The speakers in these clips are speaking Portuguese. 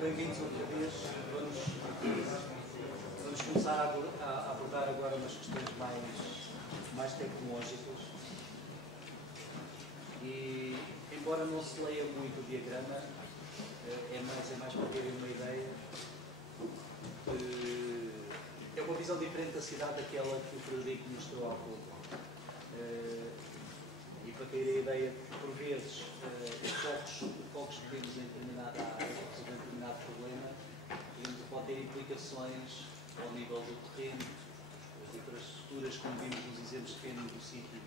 bem-vindos outra vez. Vamos começar a abordar agora umas questões mais tecnológicas. E, embora não se leia muito o diagrama, é mais para terem uma ideia. É uma visão diferente da cidade daquela que o Frederico mostrou há pouco. E para terem a ideia, por vezes, os focos que temos em determinada área, ou em determinado problema, pode ter implicações ao nível do terreno, as infraestruturas, como vimos nos exemplos, dependem do sítio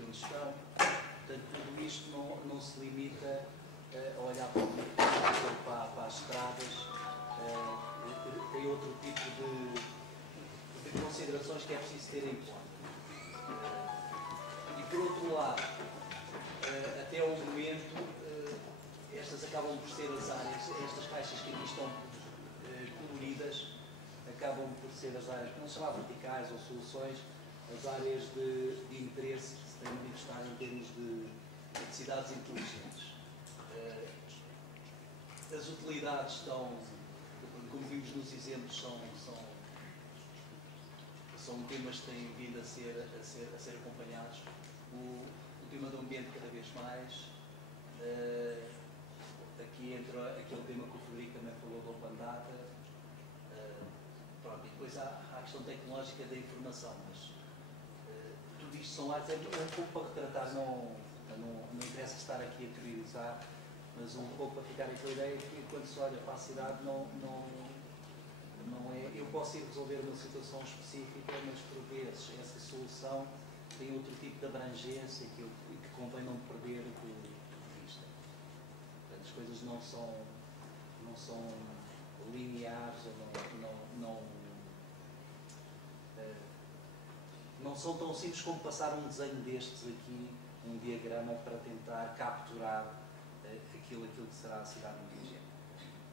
onde estão. Portanto, tudo isto não se limita a olhar para o mercado ou para as estradas. Tem outro tipo de considerações que é preciso ter em conta. E por outro lado, até ao momento, estas acabam por ser as áreas, estas caixas que aqui estão coloridas, acabam por ser as áreas, não se chama verticais ou soluções, as áreas de interesse que se tem manifestado em termos de cidades inteligentes. As utilidades estão, como vimos nos exemplos, são temas que têm vindo a ser acompanhados. O tema do ambiente cada vez mais. Aqui entra aquele tema que o Frederico também falou do Open Data. Pronto, e depois há a questão tecnológica da informação, mas tudo isto são áreas, é um pouco para retratar, não interessa estar aqui a teorizar, mas um pouco para ficar aquela ideia que quando se olha para a cidade não é, eu posso ir resolver uma situação específica, mas por vezes essa solução tem outro tipo de abrangência que convém não perder de vista. Portanto, as coisas não são lineares, não são tão simples como passar um desenho destes aqui, um diagrama para tentar capturar aquilo que será a cidade inteligente.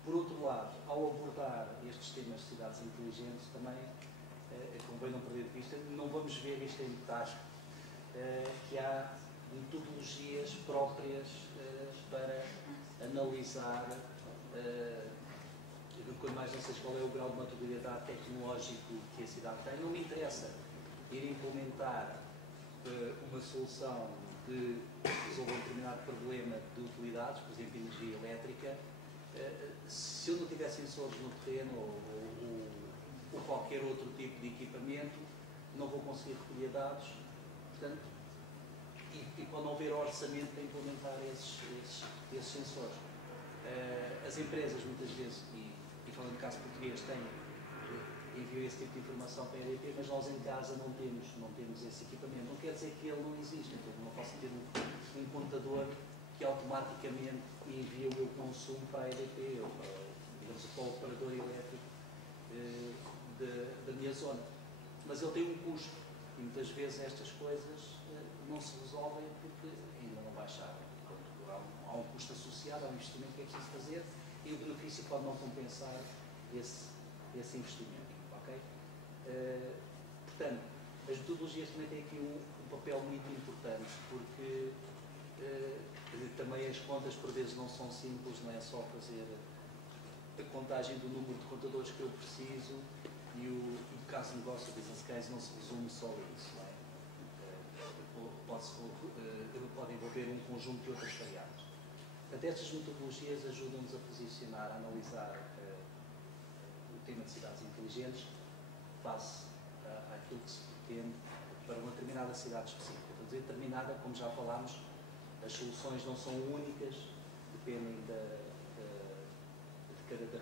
Por outro lado, ao abordar estes temas de cidades inteligentes, também convém não perder de vista, não vamos ver isto em detalhe, que há metodologias próprias para analisar, quando mais não sei qual é o grau de maturidade tecnológico que a cidade tem. Não me interessa ir implementar uma solução de resolver um determinado problema de utilidades, por exemplo, energia elétrica, se eu não tiver sensores no terreno ou qualquer outro tipo de equipamento, não vou conseguir recolher dados, portanto, e pode não haver orçamento para implementar esses sensores. As empresas, muitas vezes, e falando de caso português, enviam esse tipo de informação para a EDP, mas nós em casa não temos esse equipamento. Não quer dizer que ele não existe, então não posso ter um contador que automaticamente envia o meu consumo para a EDP ou para o operador elétrico da minha zona. Mas ele tem um custo e muitas vezes estas coisas não se resolvem porque ainda não baixaram. Há um custo associado, há um investimento que é preciso fazer e o benefício pode não compensar esse investimento. Okay? Portanto, as metodologias também têm aqui um papel muito importante porque também as contas por vezes não são simples, não é só fazer a contagem do número de contadores que eu preciso e o caso de negócio, o business case, não se resume só a isso. Não é? Pode envolver um conjunto de outras variáveis. Portanto, estas metodologias ajudam-nos a posicionar, a analisar o tema de cidades inteligentes face àquilo que se pretende para uma determinada cidade específica. Estou a dizer determinada, como já falámos, as soluções não são únicas, dependem da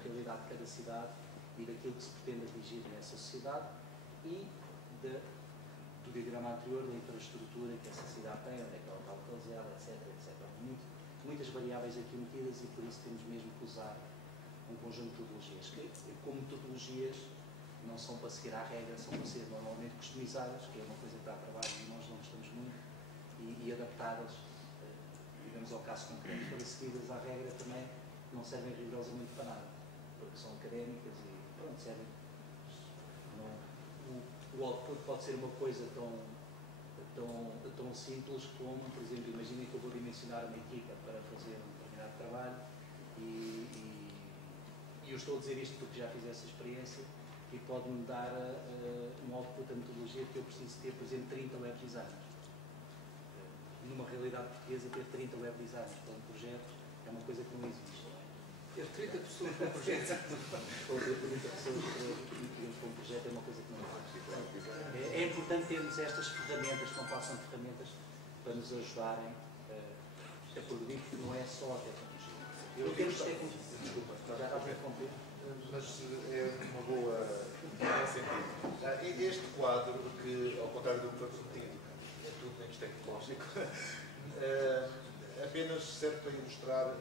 realidade de cada cidade e daquilo que se pretende atingir nessa sociedade e do diagrama anterior da infraestrutura que essa cidade tem, onde é que ela está localizada, etc. Muitas variáveis aqui metidas e por isso temos mesmo que usar um conjunto de metodologias que, como metodologias, não são para seguir à regra, são para ser normalmente customizadas, que é uma coisa que dá trabalho e nós não gostamos muito, e adaptadas, digamos, ao caso concreto. Para seguidas à regra também não servem rigorosamente para nada, porque são académicas e pronto, servem. O output pode ser uma coisa tão simples como, por exemplo, imaginem que eu vou dimensionar uma equipa para fazer um determinado trabalho e eu estou a dizer isto porque já fiz essa experiência e pode-me dar um output da metodologia que eu preciso ter, por exemplo, 30 web designers. Numa realidade portuguesa, ter 30 web designers para um projeto é uma coisa que não existe. Ter 30 pessoas para um projeto. Ou ter 30 pessoas para um projeto é uma coisa que não existe. É importante termos estas ferramentas, que não passam de ferramentas, para nos ajudarem a progredir, porque não é só a tecnologia. Eu tenho tecnologia. Desculpa, já estava a interromper. Mas é uma boa sentido. Este quadro, que ao contrário do que foi prometido, é tudo menos tecnológico, apenas serve para ilustrar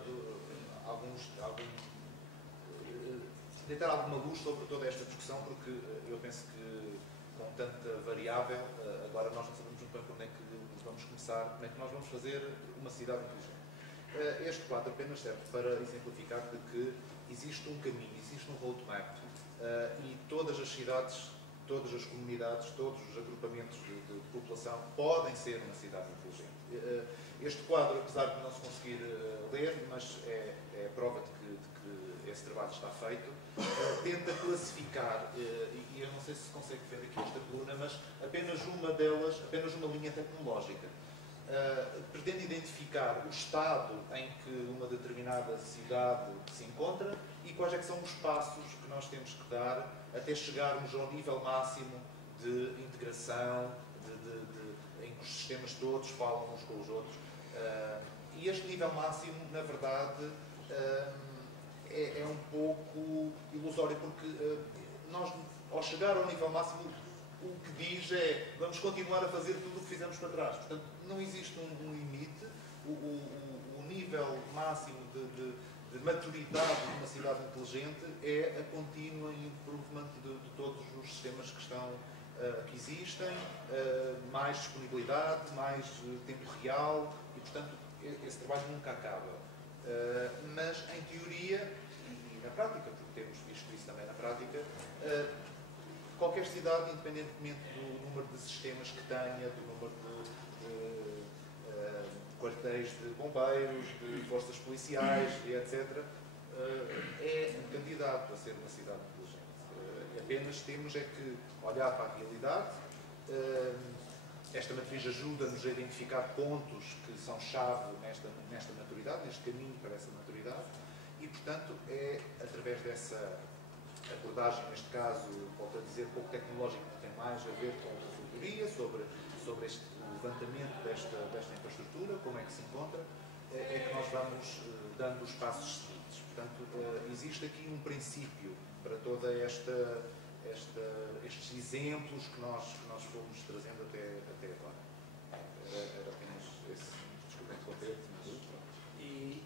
deitar alguma luz sobre toda esta discussão, porque eu penso que com tanta variável, agora nós não sabemos muito bem como é que vamos começar, como é que nós vamos fazer uma cidade inteligente. Este quadro apenas serve para exemplificar de que existe um caminho, existe um roadmap, e todas as cidades, todas as comunidades, todos os agrupamentos de população podem ser uma cidade inteligente. Este quadro, apesar de não se conseguir ler, mas é prova de que esse trabalho está feito, tenta classificar, e eu não sei se consegue ver aqui esta coluna, mas apenas uma delas, apenas uma linha tecnológica, pretende identificar o estado em que uma determinada cidade se encontra e quais é que são os passos que nós temos que dar até chegarmos ao nível máximo de integração, em que os sistemas todos falam uns com os outros. E este nível máximo, na verdade, é um pouco ilusório, porque nós, ao chegar ao nível máximo, o que diz é vamos continuar a fazer tudo o que fizemos para trás. Portanto, não existe um limite. O nível máximo de maturidade de uma cidade inteligente é a contínua improvement de todos os sistemas que existem, mais disponibilidade, mais tempo real e, portanto, esse trabalho nunca acaba. Mas, em teoria e na prática, porque temos visto isso também na prática, qualquer cidade, independentemente do número de sistemas que tenha, do número de quartéis de bombeiros, de forças policiais, etc., é um candidato a ser uma cidade inteligente. Apenas temos é que olhar para a realidade. Esta matriz ajuda-nos a identificar pontos que são chave nesta maturidade, neste caminho para essa maturidade, e, portanto, é através dessa abordagem, neste caso, volto a dizer, pouco tecnológico, que tem mais a ver com a consultoria, sobre este levantamento desta infraestrutura, como é que se encontra, é que nós vamos dando os passos seguintes. Portanto, existe aqui um princípio para toda estes exemplos que nós fomos trazendo até agora. Era apenas esse, desculpa interromper, mas pronto. E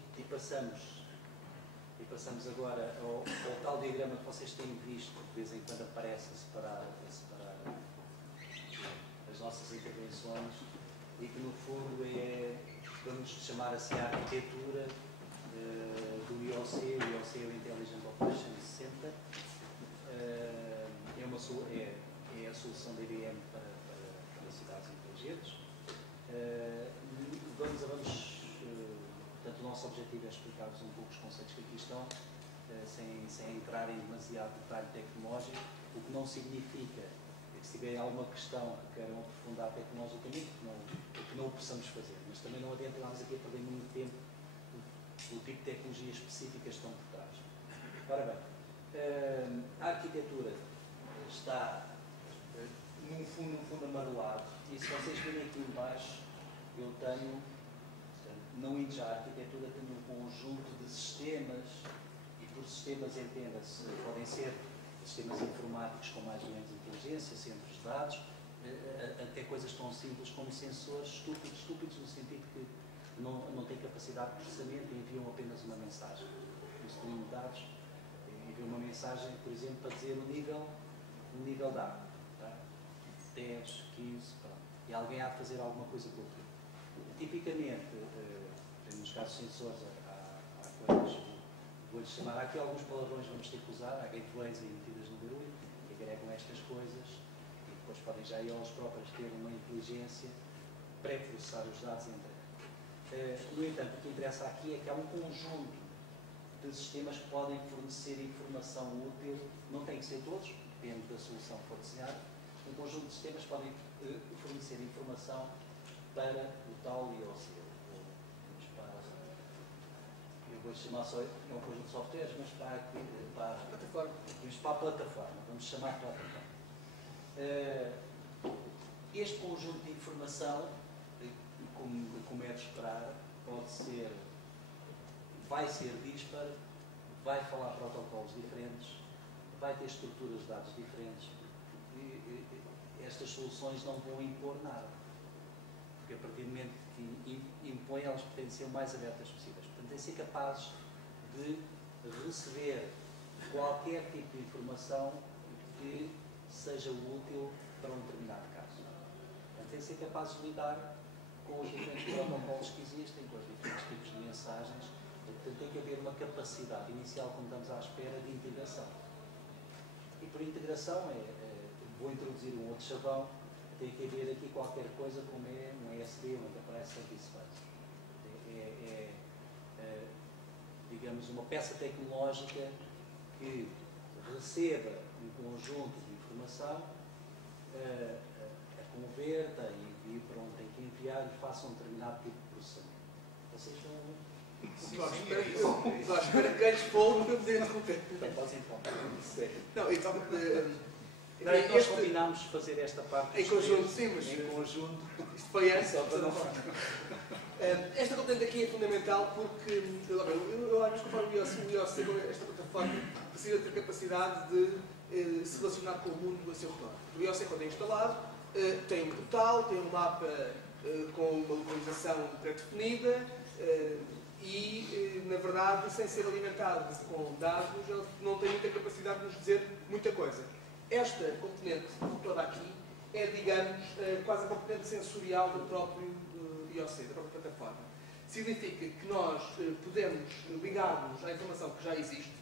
passamos agora ao tal diagrama que vocês têm visto, de vez em quando aparece a separar as nossas intervenções, e que no fundo vamos chamar assim a arquitetura do IOC. O IOC é o Intelligent Operations Center. É a solução da IBM para cidades inteligentes. Portanto, o nosso objetivo é explicar-vos um pouco os conceitos que aqui estão, sem entrar em demasiado detalhe tecnológico, o que não significa que, se tiverem alguma questão que queiram aprofundar tecnologicamente, que não o possamos fazer. Mas também não adianta nós aqui a perder muito tempo o tipo de tecnologias específicas que estão por trás. Ora bem, a arquitetura está num fundo amarelado, e se vocês virem aqui embaixo, eu tenho, não indo já à arquitetura, tenho um conjunto de sistemas, e por sistemas entenda-se, podem ser sistemas informáticos com mais ou menos inteligência, centros de dados, até coisas tão simples como sensores estúpidos no sentido que não têm capacidade de processamento e enviam apenas uma mensagem. No stream de dados, enviam uma mensagem, por exemplo, para dizer o nível de água. Tá? 10, 15, pronto. E alguém há de fazer alguma coisa com aquilo. Tipicamente, nos casos de sensores, há coisas, vou-lhes chamar, há aqui alguns palavrões vamos ter que usar, há gateways aí metidas no barulho, que agregam estas coisas, e depois podem já elas próprias ter uma inteligência pré-processar os dados entre. No entanto, o que interessa aqui é que há um conjunto de sistemas que podem fornecer informação útil, não tem que ser todos, depende da solução que for desenhada, um conjunto de sistemas podem fornecer informação para o tal IOC. Eu vou chamar só, não um conjunto de softwares, mas para a plataforma. Para a plataforma, vamos chamar plataforma. Este conjunto de informação, como é de esperar, vai ser dispar, vai falar protocolos diferentes, vai ter estruturas de dados diferentes. Estas soluções não vão impor nada, porque a partir do momento que impõem, elas pretendem ser o mais abertas possíveis. Portanto, tem que ser capazes de receber qualquer tipo de informação que seja útil para um determinado caso. Portanto, tem que ser capazes de lidar com os diferentes protocolos que existem, com os diferentes tipos de mensagens. Portanto, tem que haver uma capacidade inicial, como estamos à espera, de integração. E por integração, vou introduzir um outro chavão, tem que haver aqui qualquer coisa como é um ESD, um Enterprise Service Bus. Digamos, uma peça tecnológica que receba um conjunto de informação, a converta e envie para onde tem que enviar e faça um determinado tipo de processamento. Vocês vão... Estou à espera que ganhes fogo para poder interromper. Então, podes interromper. Não, nós combinámos fazer esta parte em conjunto, sim, mas em conjunto. Isto foi antes. Só para não... Esta componente aqui é fundamental porque, eu acho que conforme o IOC, esta plataforma precisa ter capacidade de se relacionar com o mundo a seu redor. O IOC, quando é instalado, tem um portal, tem um mapa com uma localização pré-definida e, na verdade, sem ser alimentado com dados, ele não tem muita capacidade de nos dizer muita coisa. Esta componente toda aqui é, digamos, quase a componente sensorial do próprio IOC, da própria plataforma. Significa que nós podemos ligar-nos à informação que já existe,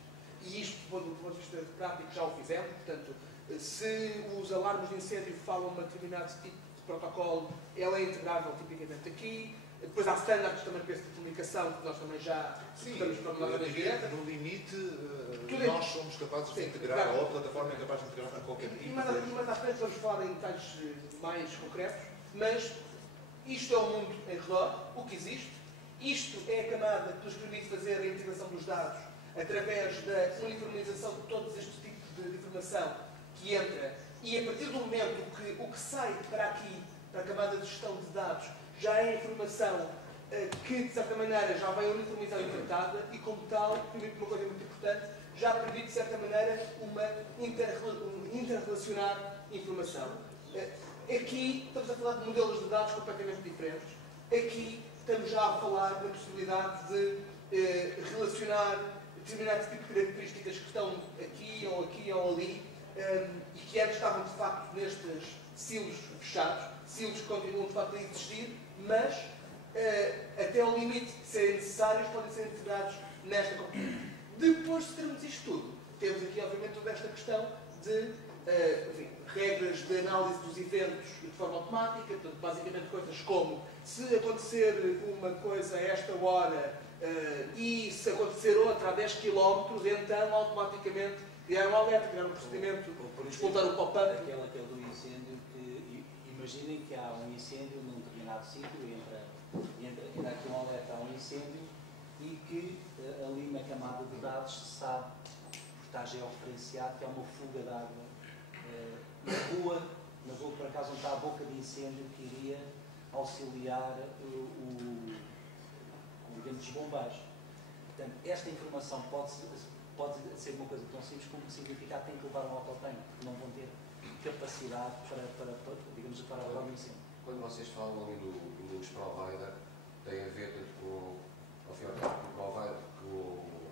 e isto, do ponto de vista prático, já o fizemos. Portanto, se os alarmes de incêndio falam um determinado tipo de protocolo, ela é integrável tipicamente aqui. Depois há standards também para esse tipo de comunicação, que nós também já estamos para no limite, nós somos capazes de integrar, ou a plataforma é capaz de integrar com qualquer tipo. E mais à frente vamos falar em detalhes mais concretos, mas isto é o mundo em redor, o que existe. Isto é a camada que nos permite fazer a integração dos dados através da uniformização de todos estes tipos de informação que entra, e a partir do momento que o que sai para aqui, para a camada de gestão de dados, já é informação que, de certa maneira, já vem uniformizada e tratada, e como tal, permite uma coisa muito importante, já permite, de certa maneira, interrelacionar informação. Aqui estamos a falar de modelos de dados completamente diferentes. Aqui estamos já a falar da possibilidade de relacionar determinados tipos de características que estão aqui ou ali, e que antes estavam, de facto, nestes silos fechados, silos que continuam, de facto, a existir, mas, até ao limite de serem necessários, podem ser integrados nesta componente. Depois de termos isto tudo, temos aqui, obviamente, toda esta questão de regras de análise dos eventos de forma automática, portanto, basicamente coisas como, se acontecer uma coisa a esta hora e se acontecer outra a 10 km, então, automaticamente, criar um alerta, criar um procedimento, disputar o pop-up. Aquela que é do incêndio, que imaginem que há um incêndio num determinado sítio, entra aqui um alerta a um incêndio, e que ali na camada de dados se sabe, porque está georreferenciado, que há uma fuga de água na rua por acaso onde está a boca de incêndio, que iria auxiliar digamos, os bombeiros. Portanto, esta informação pode ser uma coisa tão simples como significar que tem que levar um autotanque, porque não vão ter capacidade para digamos, para o incêndio. Quando vocês falam ali dos provider, tem a ver com, ao fim e ao cabo, o provider, que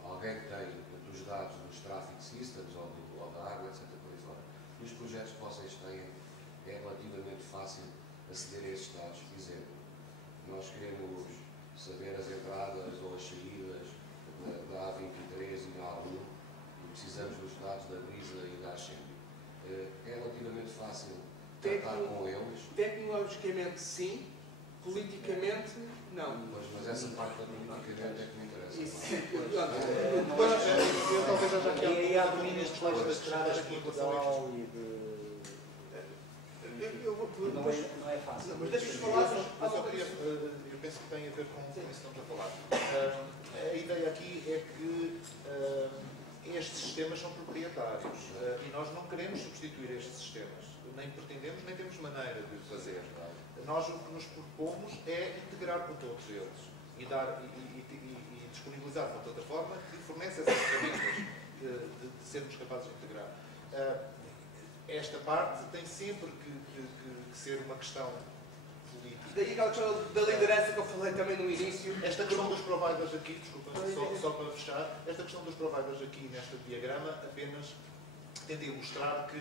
alguém tem dos dados dos traffic systems ou da água, etc. Por aí fora. Nos projetos que vocês têm, é relativamente fácil aceder a esses dados. Por exemplo, nós queremos saber as entradas ou as saídas da A23 e da A1 e precisamos dos dados da Brisa e da Ascend. É relativamente fácil tratar com eles. Tecnologicamente, sim, Politicamente, não. Mas essa parte da politicamente é que me interessa. Eu talvez haja aqui E há domínios de leis das estradas de Portugal e de... Não é fácil. Mas deixa-me falar. Eu penso que tem a ver com isso que estamos a falar. A ideia aqui é que estes sistemas são proprietários e nós não queremos substituir estes sistemas. Nem pretendemos, nem temos maneira de o fazer. Nós o que nos propomos é integrar com todos eles e disponibilizar uma plataforma que fornece essas ferramentas de sermos capazes de integrar. Esta parte tem sempre que ser uma questão política. Daí aquela questão da liderança que eu falei também no início. Esta questão dos providers aqui, desculpa, só para fechar, esta questão dos providers aqui neste diagrama apenas tenta ilustrar que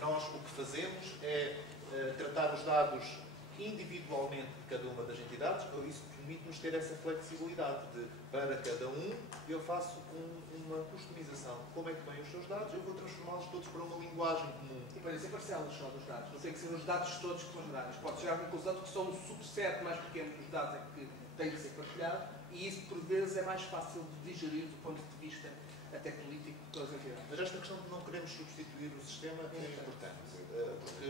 nós o que fazemos é tratar os dados individualmente de cada uma das entidades. Isso permite-nos ter essa flexibilidade de, para cada um, eu faço uma customização. Como é que vêm os seus dados? Eu vou transformá-los todos para uma linguagem comum. E podem ser parcelas só dos dados. Não tem que ser os dados todos que são gerados. Pode chegar à conclusão de que só um subset mais pequeno dos dados é que tem que ser partilhado e isso, por vezes, é mais fácil de digerir do ponto de vista até político das entidades. Mas esta questão de não queremos substituir o sistema é importante, porque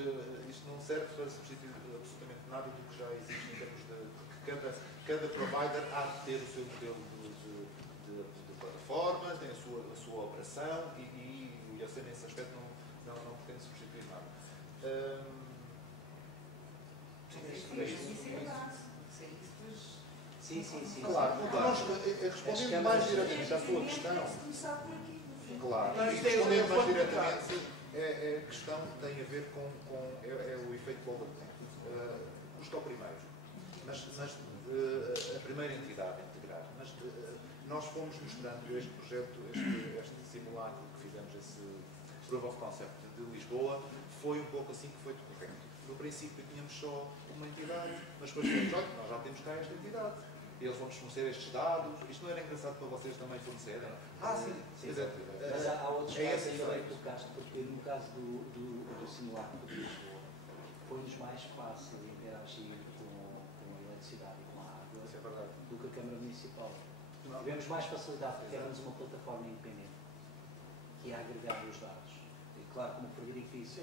isto não serve para substituir absolutamente nada do que já existe em termos de... Porque cada provider há de ter o seu modelo de plataforma, tem a sua operação e o IAC nesse aspecto não pretende substituir nada. Sim. Claro, respondendo mais diretamente à sua questão, claro, respondendo mais diretamente, a questão tem a ver com o efeito bola de neve. Custa ao primeiro, mas a primeira entidade a integrar. Mas nós fomos mostrando este projeto, este simulacro que fizemos, esse Proof of Concept de Lisboa, foi um pouco assim que foi decorrendo. No princípio tínhamos só uma entidade, mas depois fomos, olha, nós já temos cá esta entidade. Eles vão-nos fornecer estes dados. Isto não era engraçado para vocês também fornecerem? Sim. Mas há outros casos ainda bem que tocaste, porque no caso do simulacro de Lisboa, foi-nos mais fácil interagir com a eletricidade e com a água do que a Câmara Municipal. Tivemos mais facilidade porque éramos uma plataforma independente que ia agregar os dados. E claro, como o Frederico disse,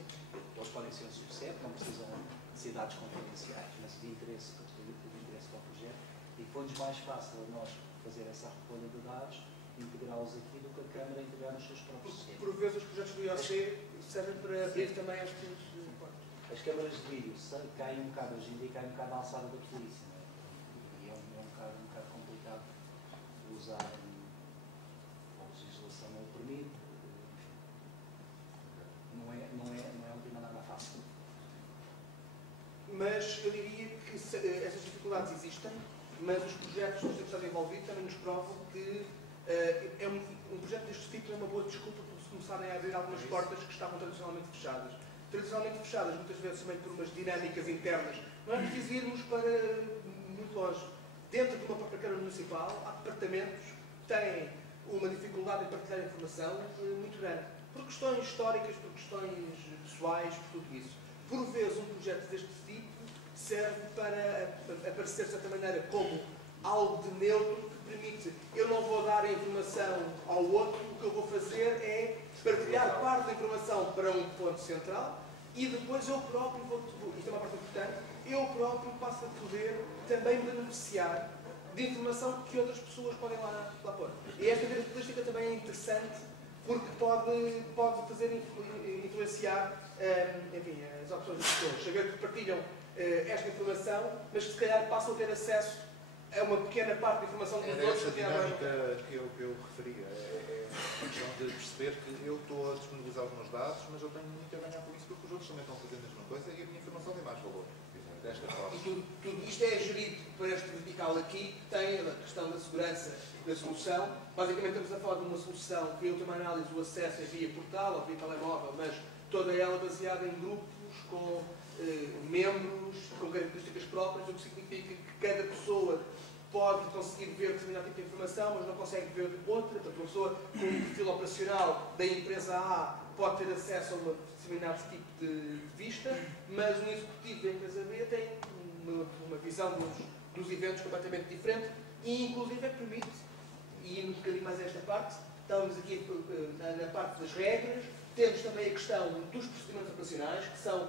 eles podem ser um subset, não precisam de ser dados confidenciais, mas de interesse para o projeto. E foi-nos mais fácil a nós fazer essa recolha de dados, integrá-los aqui, do que a Câmara integrar nos seus próprios sistemas. Por vezes os projetos do IOC servem para abrir também estes portos. As câmaras de vídeo caem um bocado, hoje em dia caem um bocado à alçada da polícia, não é? E é um bocado complicado de usar a legislação não o permite. Não é um tema nada fácil. Mas eu diria que essas dificuldades existem, mas os projetos que estão envolvidos também nos provam que um projeto deste tipo é uma boa desculpa para se começarem a abrir algumas portas que estavam tradicionalmente fechadas. Tradicionalmente fechadas, muitas vezes também por umas dinâmicas internas. Não é preciso irmos para muito longe. Dentro de uma própria Câmara Municipal, há departamentos que têm uma dificuldade em partilhar informação muito grande. Por questões históricas, por questões pessoais, por tudo isso. Por vezes, um projeto deste tipo serve para aparecer, de certa maneira, como algo de neutro que permite, eu não vou dar a informação ao outro, o que eu vou fazer é partilhar parte da informação para um ponto central e depois eu próprio isto é uma parte importante, eu próprio passo a poder também beneficiar de informação que outras pessoas podem lá pôr. E esta característica também é interessante porque pode fazer influenciar enfim, as opções das pessoas. Saber que partilham esta informação, mas que se calhar passam a ter acesso a uma pequena parte da informação que os outros essa dinâmica que eu referia. É a questão de perceber que eu estou a disponibilizar os meus dados, mas eu tenho muito a ganhar com isso porque os outros também estão a fazer a mesma coisa e a minha informação tem mais valor. Desta forma. E tudo isto é gerido por este vertical aqui, que tem a questão da segurança da solução. Basicamente estamos a falar de uma solução que, em última análise, o acesso é via portal ou via telemóvel, mas toda ela baseada em grupos, com membros, com características próprias, o que significa que cada pessoa pode conseguir ver determinado tipo de informação, mas não consegue ver outra. Portanto, uma pessoa com um perfil operacional da empresa A pode ter acesso a um determinado tipo de vista, mas um executivo da empresa B tem uma visão dos eventos completamente diferente e, inclusive, permite, e indo um bocadinho mais a esta parte, estamos aqui na parte das regras, temos também a questão dos procedimentos operacionais, que são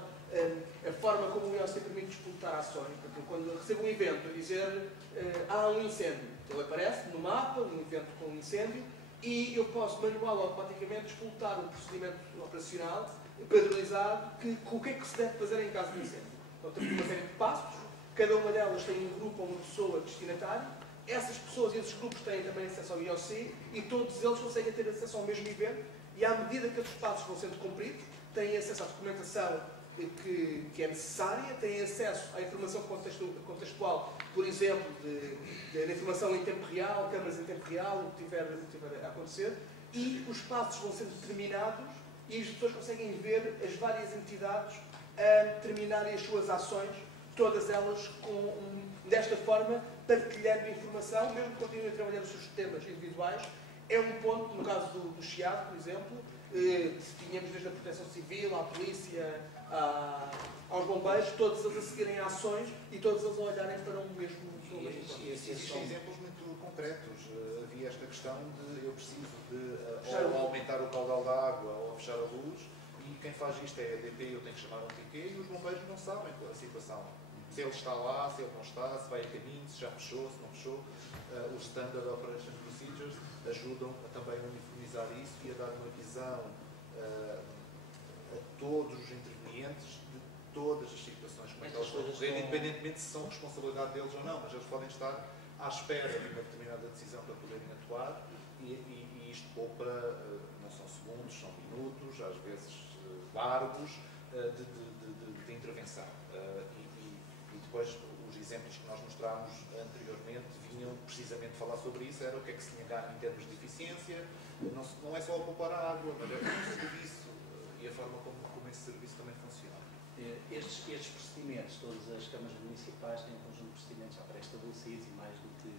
a forma como o IOC permite disputar ações. Portanto, quando recebo um evento a dizer há um incêndio, ele aparece no mapa, um evento com um incêndio, e eu posso manual ou automaticamente disputar um procedimento operacional padronizado com o que é que se deve fazer em caso de incêndio. Então, temos uma série de passos, cada uma delas tem um grupo ou uma pessoa destinatária, essas pessoas e esses grupos têm também acesso ao IOC e todos eles conseguem ter acesso ao mesmo evento e à medida que esses passos vão sendo cumpridos, têm acesso à documentação que é necessária, têm acesso à informação contextual, por exemplo, da informação em tempo real, câmaras em tempo real, o que tiver a acontecer, e os passos vão sendo determinados e as pessoas conseguem ver as várias entidades a terminarem as suas ações, todas elas desta forma, partilhando informação, mesmo que continuem a trabalhar os seus sistemas individuais. É um ponto, no caso do Chiado, por exemplo, tínhamos desde a Proteção Civil, à Polícia, aos bombeiros, todos eles a seguirem ações e todos eles a olharem para o mesmo ponto. Existem exemplos muito concretos. Havia esta questão de eu preciso de ou aumentar o caudal da água ou fechar a luz, e quem faz isto é a EDP, eu tenho que chamar um TQ, e os bombeiros não sabem a situação. Se ele está lá, se ele não está, se vai a caminho, se já fechou, se não fechou. Os Standard Operation Procedures ajudam também a uniformizar isso e a dar uma visão a todos os intervenientes de todas as situações, como é que elas vão ocorrer, independentemente se são responsabilidade deles ou não, mas eles podem estar à espera de uma determinada decisão para poderem atuar e isto poupa, não são segundos, são minutos, às vezes largos, de intervenção. E depois os exemplos que nós mostrámos anteriormente vinham precisamente falar sobre isso, era o que é que se tinha ganho em termos de eficiência, não é só poupar a água, mas é o serviço e a forma como esse serviço também funciona. Estes procedimentos, todas as câmaras municipais têm um conjunto de procedimentos já pré-estabelecidos e mais do que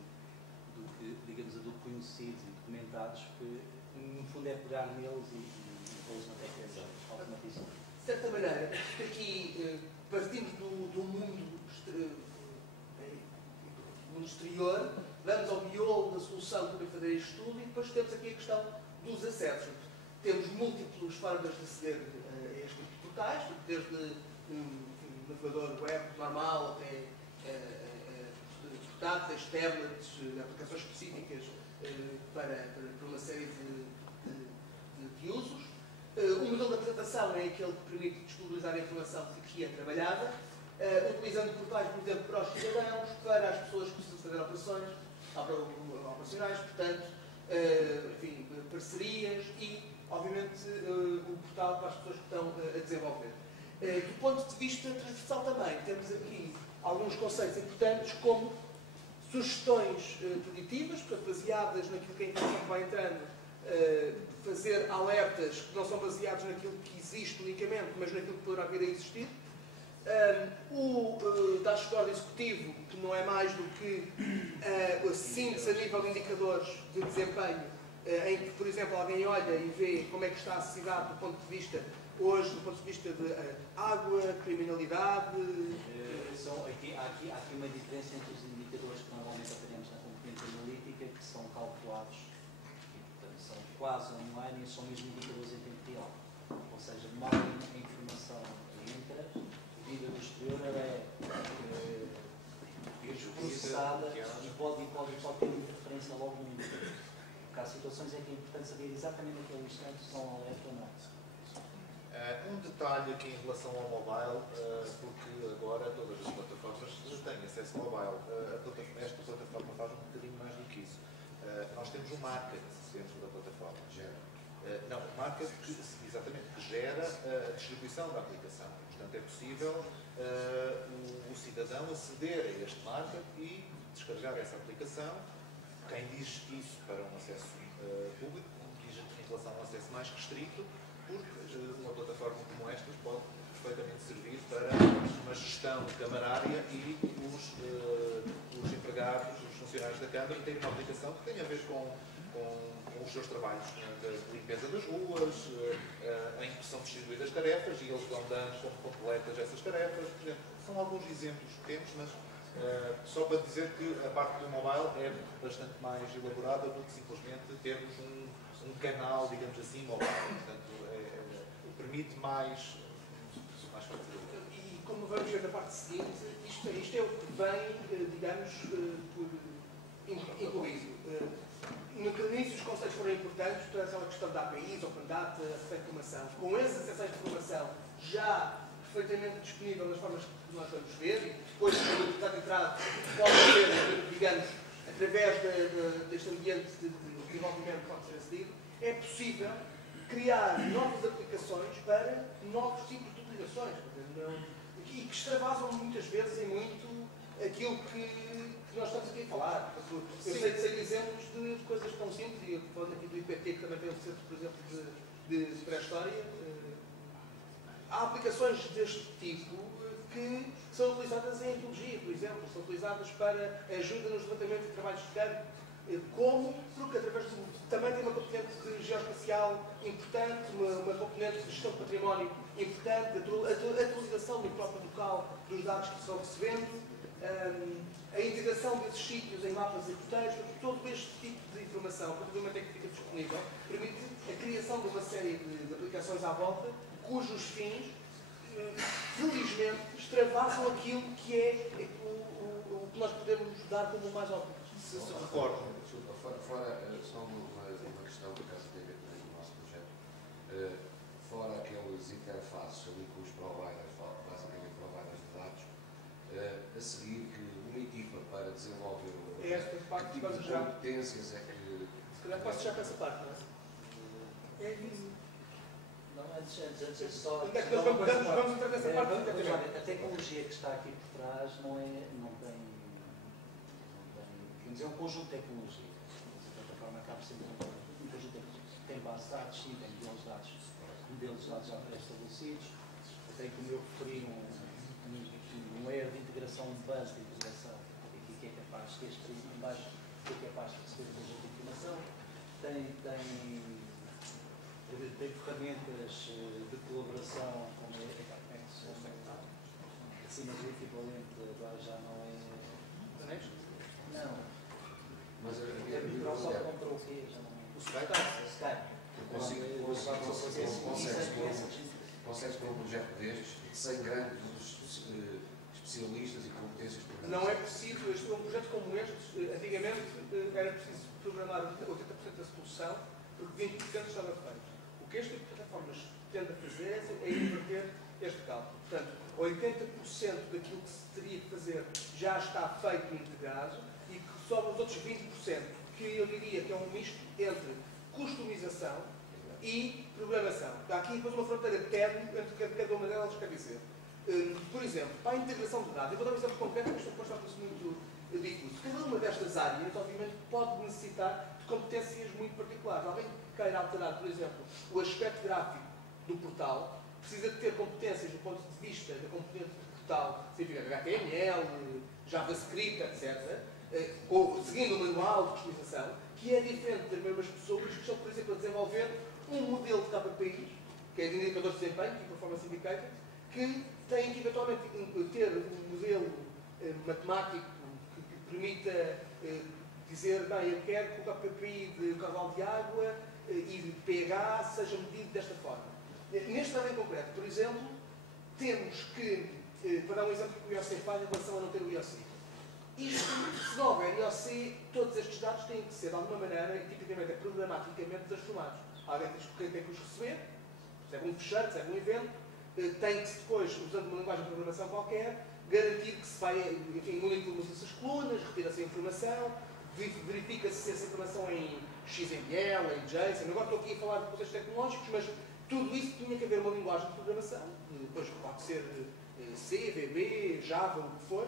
digamos, conhecidos e documentados, que no fundo é pegar neles e pô-los na tecnologia automatizada. De certa maneira, aqui partimos do mundo exterior, vamos ao miolo da solução para fazer este estudo e depois temos aqui a questão dos acessos. Temos múltiplas formas de aceder a este tipo de portais, desde um navegador web normal até portáteis, tablets, aplicações específicas para uma série de usos. O modelo de apresentação é aquele que permite disponibilizar a informação que é trabalhada, utilizando portais, por exemplo, para os cidadãos, para as pessoas que precisam fazer operacionais, portanto, enfim, parcerias e, obviamente, o portal para as pessoas que estão a desenvolver. Do ponto de vista transversal também, temos aqui alguns conceitos importantes, como sugestões preditivas, portanto, baseadas naquilo que a informação que vai entrando, fazer alertas que não são baseados naquilo que existe unicamente, mas naquilo que poderá vir a existir. O dashboard executivo, que não é mais do que a síntese a nível de indicadores de desempenho, em que, por exemplo, alguém olha e vê como é que está a cidade do ponto de vista, hoje, do ponto de vista de água, criminalidade. Há aqui uma diferença entre os indicadores que normalmente aprendemos na componente analítica, que são calculados, e, portanto, são quase online e são mesmo indicadores em tempo real. Ou seja, mal a informação entra, vida do exterior é processada e pode ter interferência logo no indicador. Porque há situações em que é importante saber exatamente naquele instante se são alerta ou não. Um detalhe aqui em relação ao mobile, porque agora todas as plataformas têm acesso ao mobile. Esta plataforma faz um bocadinho mais do que isso. Nós temos um market dentro da plataforma. Não, um market que gera a distribuição da aplicação. Portanto, é possível o cidadão aceder a este market e descarregar essa aplicação. Quem diz isso para um acesso público, diz em relação a um acesso mais restrito, porque uma plataforma como esta pode perfeitamente servir para uma gestão camarária e os empregados, os funcionários da Câmara terem uma aplicação que tenha a ver com os seus trabalhos de limpeza das ruas, em que são distribuídas tarefas e eles vão dando como completas essas tarefas. Por exemplo, são alguns exemplos que temos, mas só para dizer que a parte do mobile é bastante mais elaborada do que simplesmente termos um canal, digamos assim, mobile. Portanto, permite mais facilidade. E como vamos ver na parte seguinte, isto é o que vem, digamos, incluído. No início os conceitos foram importantes, toda aquela questão da APIs, Open Data, acesso à informação. Com esses acessos de informação já perfeitamente disponível nas formas que nós vamos ver, e depois, quando o deputado entrar, pode ser, digamos, através deste ambiente de desenvolvimento que pode ser acedido, é possível criar novas aplicações para novos tipos de utilizações. E que extravasam muitas vezes em muito aquilo que nós estamos aqui a falar. Eu sei exemplos de coisas tão simples, e eu falando aqui do IPT, que também tem um centro, por exemplo, de pré-história. Há aplicações deste tipo que são utilizadas em ecologia, por exemplo, são utilizadas para ajuda nos levantamentos de trabalhos de campo. Como? Porque através também tem uma componente geoespacial importante, uma componente de gestão de património importante, a atualização no próprio local dos dados que se vão recebendo, a integração desses sítios em mapas e roteiros, todo este tipo de informação, provavelmente é que fica disponível, permite a criação de uma série de aplicações à volta, cujos fins, felizmente, extravasam aquilo que é o que nós podemos dar como o mais óbvio. Se recordo. Fora só uma questão que acaso tem a ver com o nosso projeto. Fora aqueles interfaces ali com os providers, basicamente providers de dados, a seguir que uma equipa para desenvolver esta parte que tipo de já. competências é que... Se calhar posso já para essa parte, não é? É isso. Não, antes só... Onde é que nós vamos entrar nessa parte? A tecnologia que está aqui por trás não tem... Quer dizer, é um conjunto de tecnologia. A plataforma acaba sendo um conjunto de tecnologia. Tem base de dados, sim, tem modelos de dados já pré-estabelecidos. Tem, como eu referi, um layer de integração, um bus de integração, que é capaz de extrair em baixo, que é capaz de receber um conjunto de informação. Tem ferramentas de colaboração, como é que se chama, sinergia equivalente, agora já não é. Não. Mas A Microsoft comprou o quê? Já não... O Skype? Consegues pôr um projeto destes, sem grandes especialistas e competências por Não é preciso, um projeto como este, antigamente era preciso programar 80% da solução, porque 20% estava feito. O que este tipo de plataformas tenta fazer é inverter este cálculo. Portanto, 80% daquilo que se teria que fazer já está feito e integrado, e que sobram os outros 20%, que eu diria que é um misto entre customização e programação. Há aqui depois uma fronteira térrea entre cada uma delas, quer dizer. Por exemplo, para a integração de dados, eu vou dar um exemplo concreto, porque isto depois torna-se muito difuso. Cada uma destas áreas, obviamente, pode necessitar de competências muito particulares. Alguém que queira alterar, por exemplo, o aspecto gráfico do portal, precisa de ter competências do ponto de vista da componente do portal, significa HTML, JavaScript, etc., seguindo o manual de customização, que é diferente das mesmas pessoas que estão, por exemplo, a desenvolver um modelo de KPIs, que é de indicadores de desempenho, que é Performance Indicator, que tem que eventualmente ter um modelo matemático que permita dizer, bem, eu quero que o KPI de caudal de água e de pH seja medido desta forma. Neste caso em concreto, por exemplo, temos que, para dar um exemplo que o IOC faz em relação a não ter o IOC. Isto, se não houver IOC, todos estes dados têm que ser, de alguma maneira, e tipicamente programaticamente transformados. Alguém tem que os receber, recebe um fecheiro, recebe um evento, tem que se depois, usando uma linguagem de programação qualquer, garantir que se vai, enfim, monitorizam-se as colunas, retira-se a informação, verifica-se se essa informação é em XML, em JSON. Agora estou aqui a falar de processos tecnológicos, mas tudo isso tinha que haver uma linguagem de programação, depois pode ser C, VB, Java, o que for,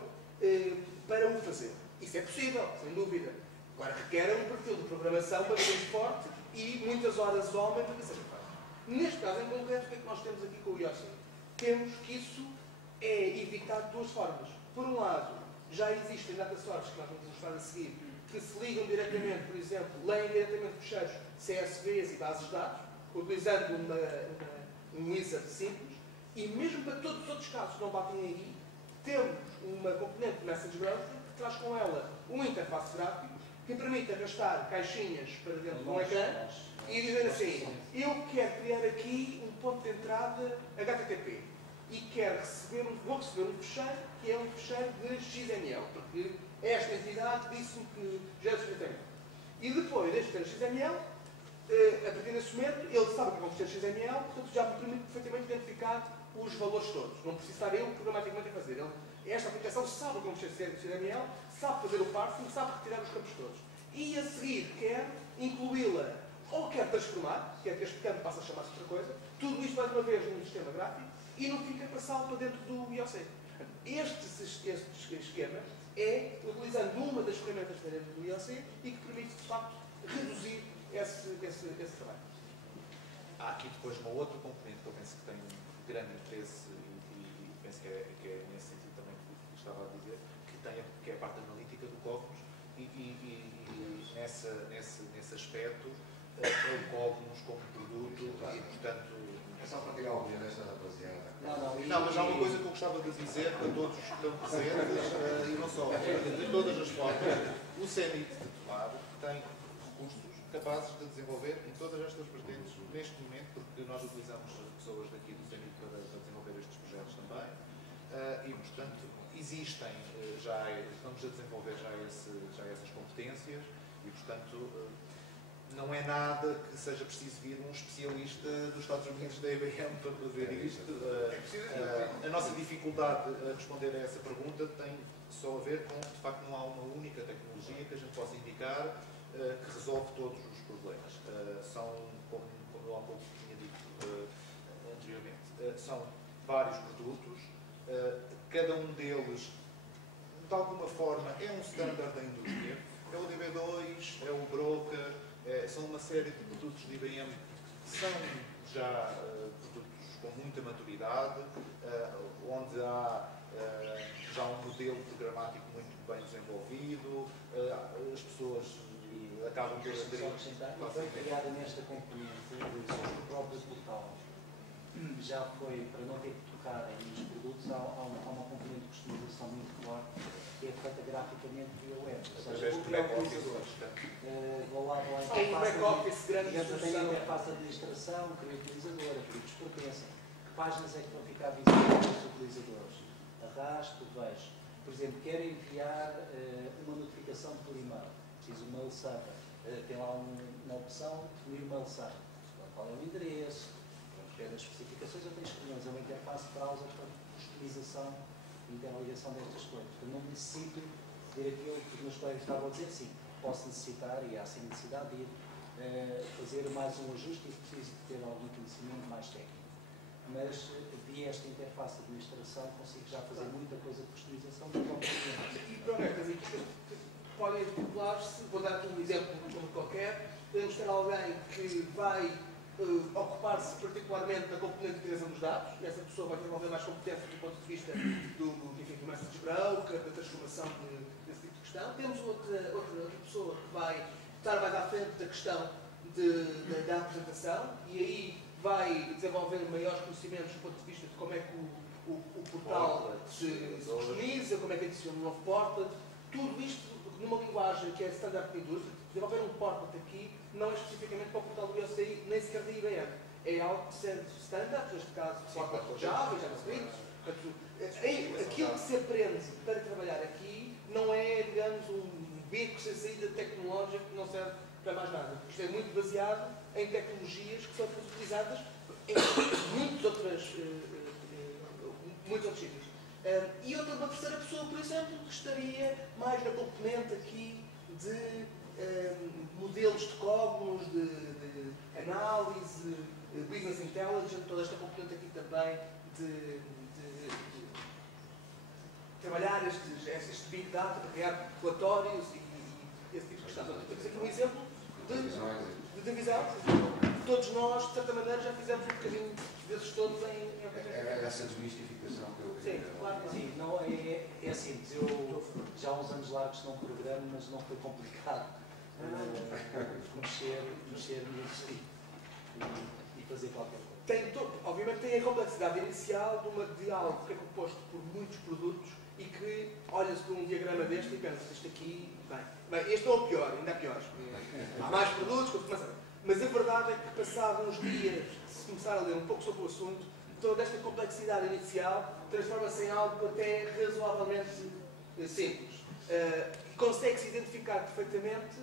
para o fazer. Isso é possível, sem dúvida. Agora requer um perfil de programação bastante forte e muitas horas de homem para que seja feito. Neste caso, em concreto, o que é que nós temos aqui com o IOC? Temos que isso é evitado de duas formas. Por um lado, já existem data sources que nós vamos mostrar a seguir, que se ligam diretamente, por exemplo, leem diretamente fecheiros CSVs e bases de dados, utilizando um wizard simples, e mesmo para todos os outros casos que não batem aí, temos uma componente de Message Broker que traz com ela uma interface gráfica que permite arrastar caixinhas para dentro de um ecrã e dizer assim, eu quero criar aqui um ponto de entrada HTTP e vou receber um fecheiro que é um fecheiro de XML, porque esta entidade disse-me que já é XML. E depois deste ter XML, a partir desse momento, ele sabe que é um fecheiro XML, portanto já me permite perfeitamente identificar os valores todos. Não preciso estar eu programaticamente a fazer. Esta aplicação sabe que é um fecheiro XML, sabe fazer o parsing, sabe retirar os campos todos. E a seguir quer incluí-la ou quer transformar, quer que este campo passe a chamar-se outra coisa, tudo isto vai de uma vez num sistema gráfico e não fica passado para dentro do IOC. Este esquema é utilizando uma das ferramentas dentro do IOC e que permite, de facto, reduzir esse trabalho. Há aqui depois uma outra componente que eu penso que tem grande interesse e penso que é nesse sentido também que estava a dizer, que é a parte analítica do Cognos e nesse aspecto é o Cognos como produto e, portanto... É só para tirar o dinheiro desta rapaziada. Não, mas há uma coisa que eu gostava de dizer para todos que estão presentes e não só, de todas as formas, o CENIT de Tomar tem recursos capazes de desenvolver em todas estas vertentes neste momento, porque nós utilizamos pessoas daqui do CENIT para desenvolver estes projetos também e, portanto, existem estamos a desenvolver já essas competências e, portanto, não é nada que seja preciso vir um especialista dos Estados Unidos da IBM para fazer isto. A nossa dificuldade a responder a essa pergunta tem só a ver com, de facto, não há uma única tecnologia que a gente possa indicar que resolve todos os problemas. São, como eu há pouco tinha dito anteriormente, são vários produtos, cada um deles, de alguma forma, é um standard da indústria. É o DB2, é o broker, são uma série de produtos de IBM que são já produtos com muita maturidade, onde há já um modelo programático muito bem desenvolvido, as pessoas acabam por acrescentar, foi criada nesta componente do próprio portal. Já foi, para não ter que tocar nos produtos, há uma componente de customização muito forte que é feita graficamente via web. Ou seja, o utilizador vou lá há um back-office grande de tem a interface de administração, cria utilizador, produtos por peça. Que páginas é que vão ficar visíveis aos utilizadores? Arrasto, vejo. Por exemplo, quero enviar uma notificação por e-mail. Preciso um mail server. Tem lá uma opção de mail server. Qual é o endereço? Das especificações, eu tenho escolhido uma interface browser para customização e interligação destas coisas. Eu não necessito ver aquilo que os meus colegas estavam a dizer, sim, posso necessitar, e há sem necessidade de ir fazer mais um ajuste e preciso ter algum conhecimento mais técnico. Mas via esta interface de administração consigo já fazer muita coisa de customização do próprio cliente. E prometo, as equipas podem articular-se, vou dar-te um exemplo qualquer, podemos ter alguém que vai ocupar-se particularmente da componente de criação dos dados, e essa pessoa vai desenvolver mais competência do ponto de vista do message broker, da transformação desse tipo de questão. Temos outra pessoa que vai estar mais à frente da questão da apresentação e aí vai desenvolver maiores conhecimentos do ponto de vista de como é que o portal se customiza, como é que adiciona um novo portal, tudo isto numa linguagem que é standard de indústria. Desenvolver um portal aqui não é especificamente para o portal do IOCI, nem sequer da IBM. É algo que serve standard, neste caso, portal Java, JavaScript. Aquilo que se aprende para trabalhar aqui não é, digamos, um beco sem saída tecnológica que não serve para mais nada. Isto é muito baseado em tecnologias que são utilizadas em muitos outros sítios. E uma terceira pessoa, por exemplo, que estaria mais na componente aqui de modelos de cognos, de análise, business intelligence, toda esta componente aqui também de trabalhar este big data, para criar relatórios e esse tipo de questão. Temos aqui um exemplo de divisão. Todos nós, de certa maneira, já fizemos um bocadinho desses todos em É essa desmistificação que eu queria. Sim, claro que sim. Não, é assim, eu já há uns anos largos não programo, mas não foi complicado mexer nisso e fazer qualquer coisa. Obviamente tem a complexidade inicial de algo que é composto por muitos produtos e que olha-se para um diagrama deste e pensa, isto aqui, bem, este é o pior, ainda há piores. Há mais produtos, mas a verdade é que passados uns dias, se começar a ler um pouco sobre o assunto, toda esta complexidade inicial transforma-se em algo até razoavelmente simples. Consegue-se identificar perfeitamente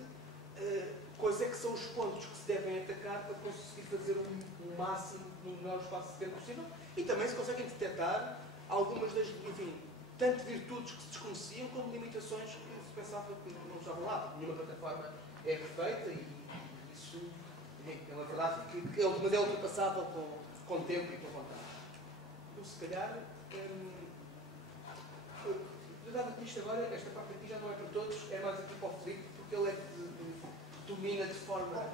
quais é que são os pontos que se devem atacar para conseguir fazer o máximo no menor espaço de tempo possível e também se conseguem detectar algumas das, enfim, tanto virtudes que se desconheciam como limitações que se pensava que não estavam lá. Nenhuma plataforma é perfeita e isso é uma verdade mas é ultrapassável com o tempo e com a vontade. Então, se calhar, dado que isto agora, esta parte aqui já não é para todos, é mais aqui para o Filipe, porque ele é que domina de forma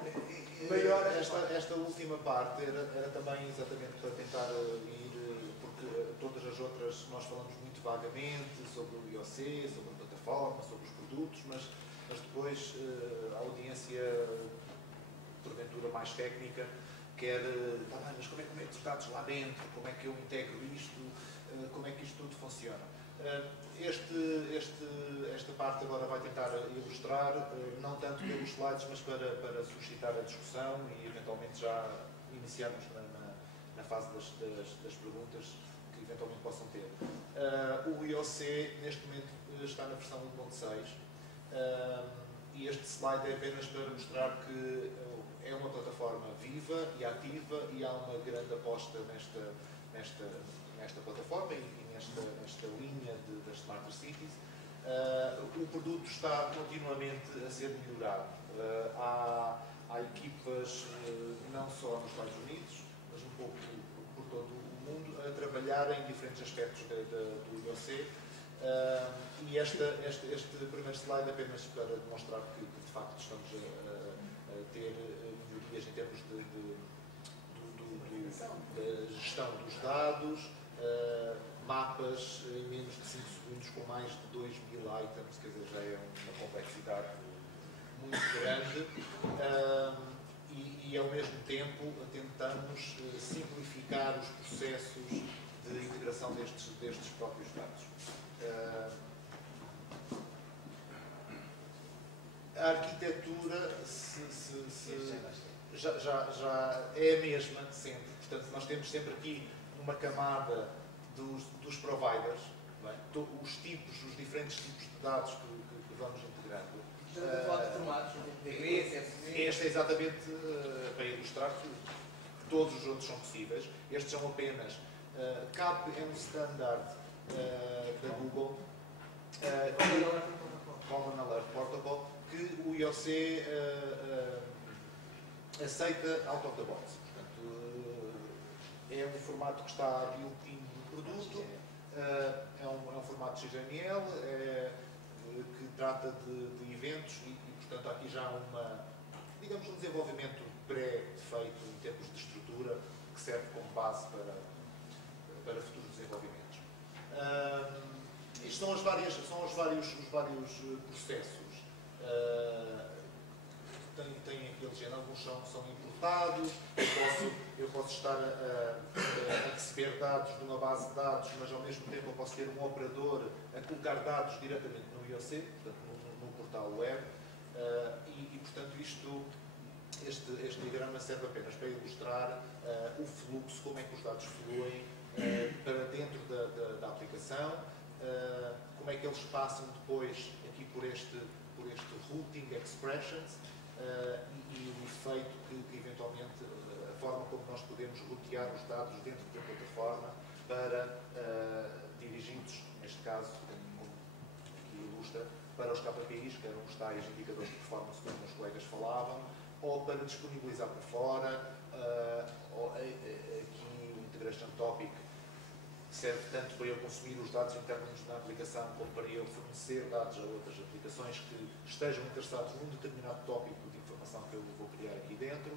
maior. Esta última parte era também exatamente para tentar ir, porque todas as outras nós falamos muito vagamente sobre o IOC, sobre a plataforma, sobre os produtos, mas depois a audiência, porventura mais técnica, quer, mas como é que os dados lá dentro, como é que eu integro isto, como é que isto tudo funciona. Esta parte agora vai tentar ilustrar, não tanto pelos slides, mas para suscitar a discussão e eventualmente já iniciarmos na fase das perguntas que eventualmente possam ter. O IOC neste momento está na versão 1.6 e este slide é apenas para mostrar que é uma plataforma viva e ativa e há uma grande aposta nesta plataforma e nesta linha das Smarter Cities. O produto está continuamente a ser melhorado. Há equipas, não só nos Estados Unidos, mas um pouco por todo o mundo, a trabalhar em diferentes aspectos do IOC. E este primeiro slide é apenas para demonstrar que de facto estamos a ter melhorias em termos de gestão dos dados, mapas em menos de 5 segundos com mais de 2.000 items, quer dizer, já é uma complexidade muito grande e ao mesmo tempo tentamos simplificar os processos de integração destes próprios dados. A arquitetura já é a mesma sempre, portanto nós temos sempre aqui uma camada dos providers, não é? Os diferentes tipos de dados que vamos integrando. Estamos a falar de formatos, DB, CSV. Este é exatamente para ilustrar que todos os outros são possíveis. Estes são apenas CAP é um standard da Google, Common Alert Protocol, que o IOC aceita out of the box. Portanto, é um formato que está built-in no produto, é um formato XML, que trata de eventos e, portanto, há aqui já digamos, um desenvolvimento pré-feito em termos de estrutura que serve como base para futuros desenvolvimentos. Isto são os vários processos. Tem aqui a legenda, alguns são importados, eu posso estar a receber dados de uma base de dados, mas ao mesmo tempo eu posso ter um operador a colocar dados diretamente no IOC, portanto no portal web, e portanto este diagrama serve apenas para ilustrar o fluxo, como é que os dados fluem para dentro da aplicação, como é que eles passam depois aqui por este routing expressions e o efeito que eventualmente, a forma como nós podemos rotear os dados dentro da plataforma para dirigidos, neste caso, como aqui ilustra, para os KPIs, que eram os tais indicadores de performance que os meus colegas falavam, ou para disponibilizar por fora, ou aqui o Integration Topic, que serve tanto para eu consumir os dados internos na aplicação, como para eu fornecer dados a outras aplicações que estejam interessados num determinado tópico de informação que eu vou criar aqui dentro.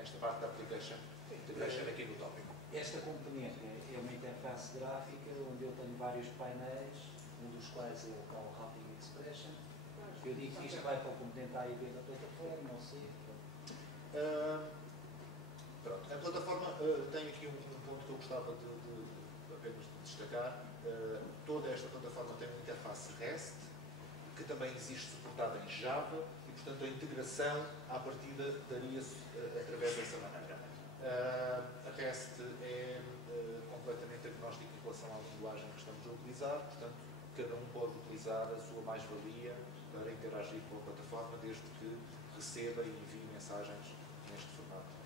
Esta parte da application, integration aqui no tópico. Esta componente é uma interface gráfica onde eu tenho vários painéis, um dos quais é o Call Routing Expression. Eu digo que isto vai para o componente A e B da plataforma, ou C. Pronto. A plataforma tem aqui um ponto que eu gostava de apenas de destacar. Toda esta plataforma tem uma interface REST, que também existe suportada em Java, e, portanto, a integração, à partida, daria-se através dessa maneira. A REST é completamente agnóstica em relação à linguagem que estamos a utilizar, portanto, cada um pode utilizar a sua mais-valia para interagir com a plataforma, desde que receba e envie mensagens neste formato.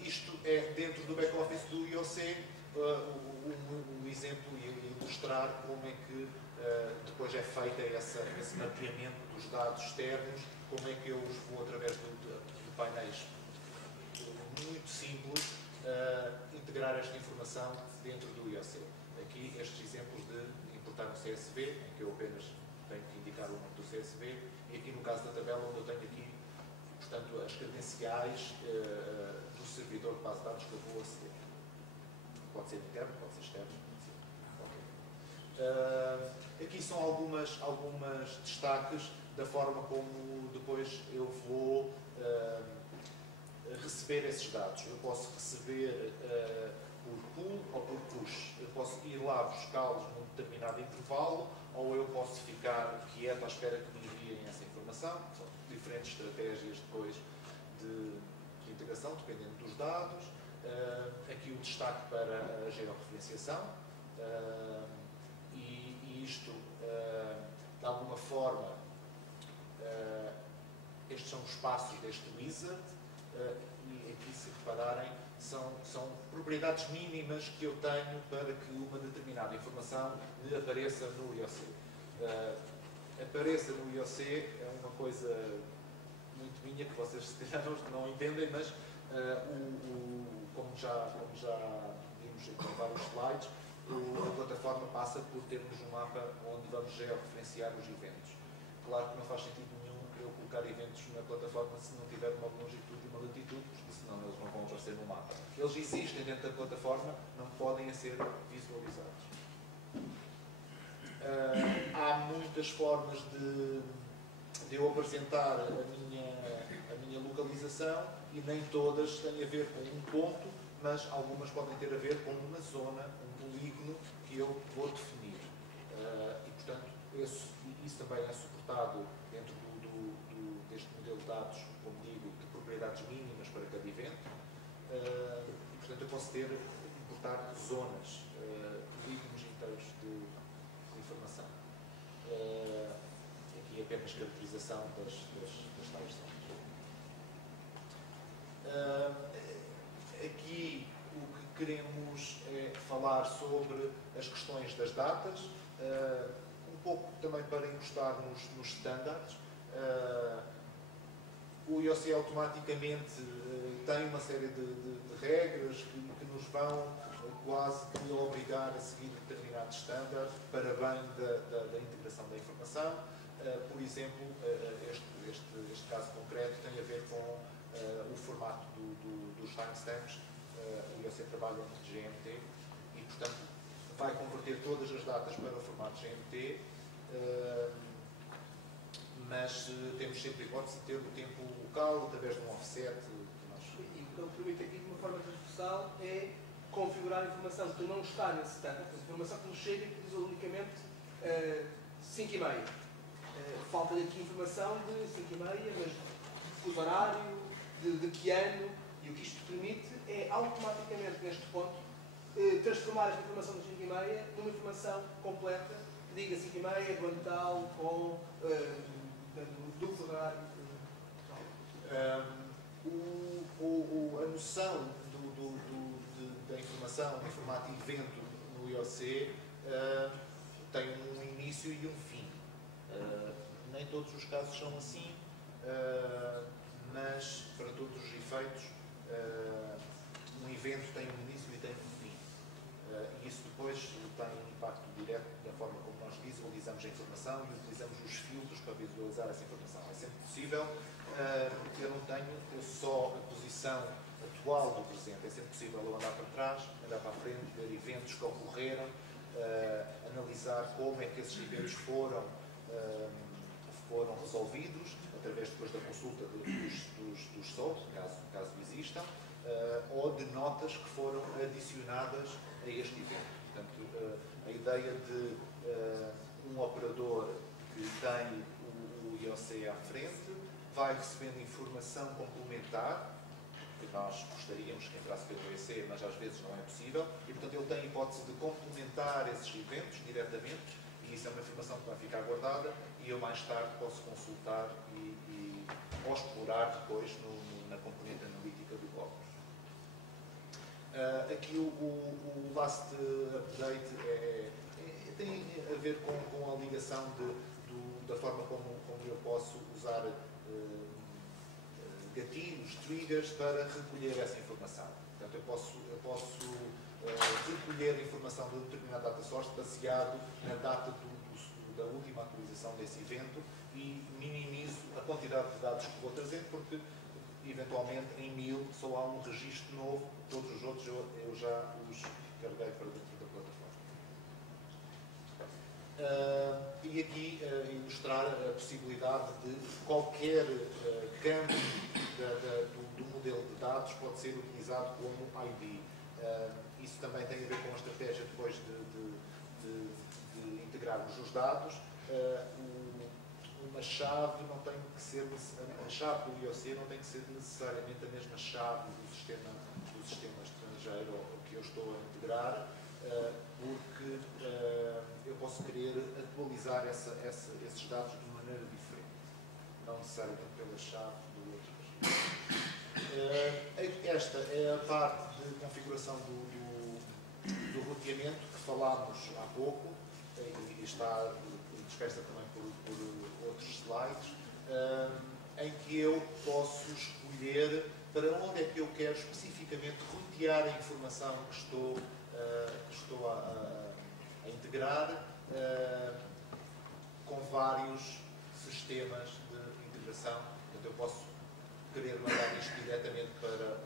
Isto é dentro do back-office do IOC, um exemplo e ilustrar como é que depois é feita esse mapeamento dos dados externos, como é que eu os vou, através de painéis muito simples, integrar esta informação dentro do IOC. Aqui estes exemplos de importar um CSV, em que eu apenas tenho que indicar o nome do CSV, e aqui no caso da tabela, onde eu tenho aqui, portanto, as credenciais do servidor de base de dados que eu vou aceder. Pode ser interno, pode ser externo. Okay. Aqui são algumas destaques da forma como depois eu vou receber esses dados. Eu posso receber por pull ou por push. Eu posso ir lá buscá-los num determinado intervalo, ou eu posso ficar quieto à espera que me enviem essa informação. São diferentes estratégias depois de integração, dependendo dos dados. Aqui o destaque para a georreferenciação. E isto, de alguma forma, estes são os passos deste wizard, e aqui, se repararem, são propriedades mínimas que eu tenho para que uma determinada informação me apareça no IOC. Apareça no IOC é uma coisa muito minha, que vocês se calhar não entendem, mas como já vimos em vários slides, a plataforma passa por termos um mapa onde vamos georreferenciar os eventos. Claro que não faz sentido nenhum eu colocar eventos na plataforma se não tiver uma longitude e uma latitude, porque senão eles não vão aparecer no mapa. Eles existem dentro da plataforma, não podem ser visualizados. Há muitas formas de eu apresentar a minha localização, e nem todas têm a ver com um ponto, mas algumas podem ter a ver com uma zona, um polígono que eu vou definir. E, portanto, isso também é suportado dentro deste modelo de dados, como digo, de propriedades mínimas para cada evento. E, portanto, eu posso importar zonas, polígonos inteiros de informação. Aqui apenas caracterização das tais zonas. Aqui o que queremos é falar sobre as questões das datas, um pouco também para encostar nos standards. O IOC automaticamente tem uma série de regras que nos vão quase que obrigar a seguir determinados standards para bem da integração da informação. Por exemplo, este caso concreto tem a ver com o formato dos timestamps. O IOC trabalha de GMT e, portanto, vai converter todas as datas para o formato GMT, mas temos sempre a hipótese de ter o tempo local através de um offset. E o que ele permite aqui, de uma forma transversal, é configurar a informação que não está nesse standard, a informação que nos chega e que diz unicamente 5h30. Falta-lhe aqui informação de 5h30, mas de fuso horário, de que ano, e o que isto permite é automaticamente, neste ponto, transformar esta informação de 5h30 numa informação completa que diga 5h30, do ano tal, com duplo horário. A noção da informação em formato evento no IOC tem um início e um fim. Nem todos os casos são assim, mas para todos os efeitos, um evento tem um início e tem um fim. E isso depois tem um impacto direto da forma como nós visualizamos a informação e utilizamos os filtros para visualizar essa informação. É sempre possível. Eu não tenho só a posição atual do presente. É sempre possível eu andar para trás, andar para a frente, ver eventos que ocorreram, analisar como é que esses eventos foram resolvidos, através depois da consulta dos SOAP, caso existam, ou de notas que foram adicionadas a este evento. Portanto, a ideia de um operador que tem o IOC à frente vai recebendo informação complementar, que nós gostaríamos que entrasse pelo IOC, mas às vezes não é possível, e portanto ele tem a hipótese de complementar esses eventos diretamente, e isso é uma informação que vai ficar guardada, e eu mais tarde posso consultar ou explorar depois na componente analítica do Globus. Aqui o last update tem a ver com a ligação da forma como eu posso usar gatilhos, triggers, para recolher essa informação. Portanto, eu posso recolher a informação de um determinado data source baseado na data da última atualização desse evento e minimizo a quantidade de dados que vou trazer, porque eventualmente em 1000 só há um registro novo, todos os outros eu já os carreguei para dentro da plataforma. E aqui ilustrar a possibilidade de qualquer campo do modelo de dados pode ser utilizado como ID. Isso também tem a ver com a estratégia depois de integrarmos os dados. Uma chave não tem que ser, a chave do IOC não tem que ser necessariamente a mesma chave do sistema estrangeiro que eu estou a integrar, porque eu posso querer atualizar esses dados de maneira diferente, não necessariamente pela chave do outro. Esta é a parte de configuração do roteamento que falámos há pouco, e está dispersa também por outros slides, em que eu posso escolher para onde é que eu quero especificamente rotear a informação que estou a integrar, com vários sistemas de integração. Portanto, eu posso querer mandar isto diretamente para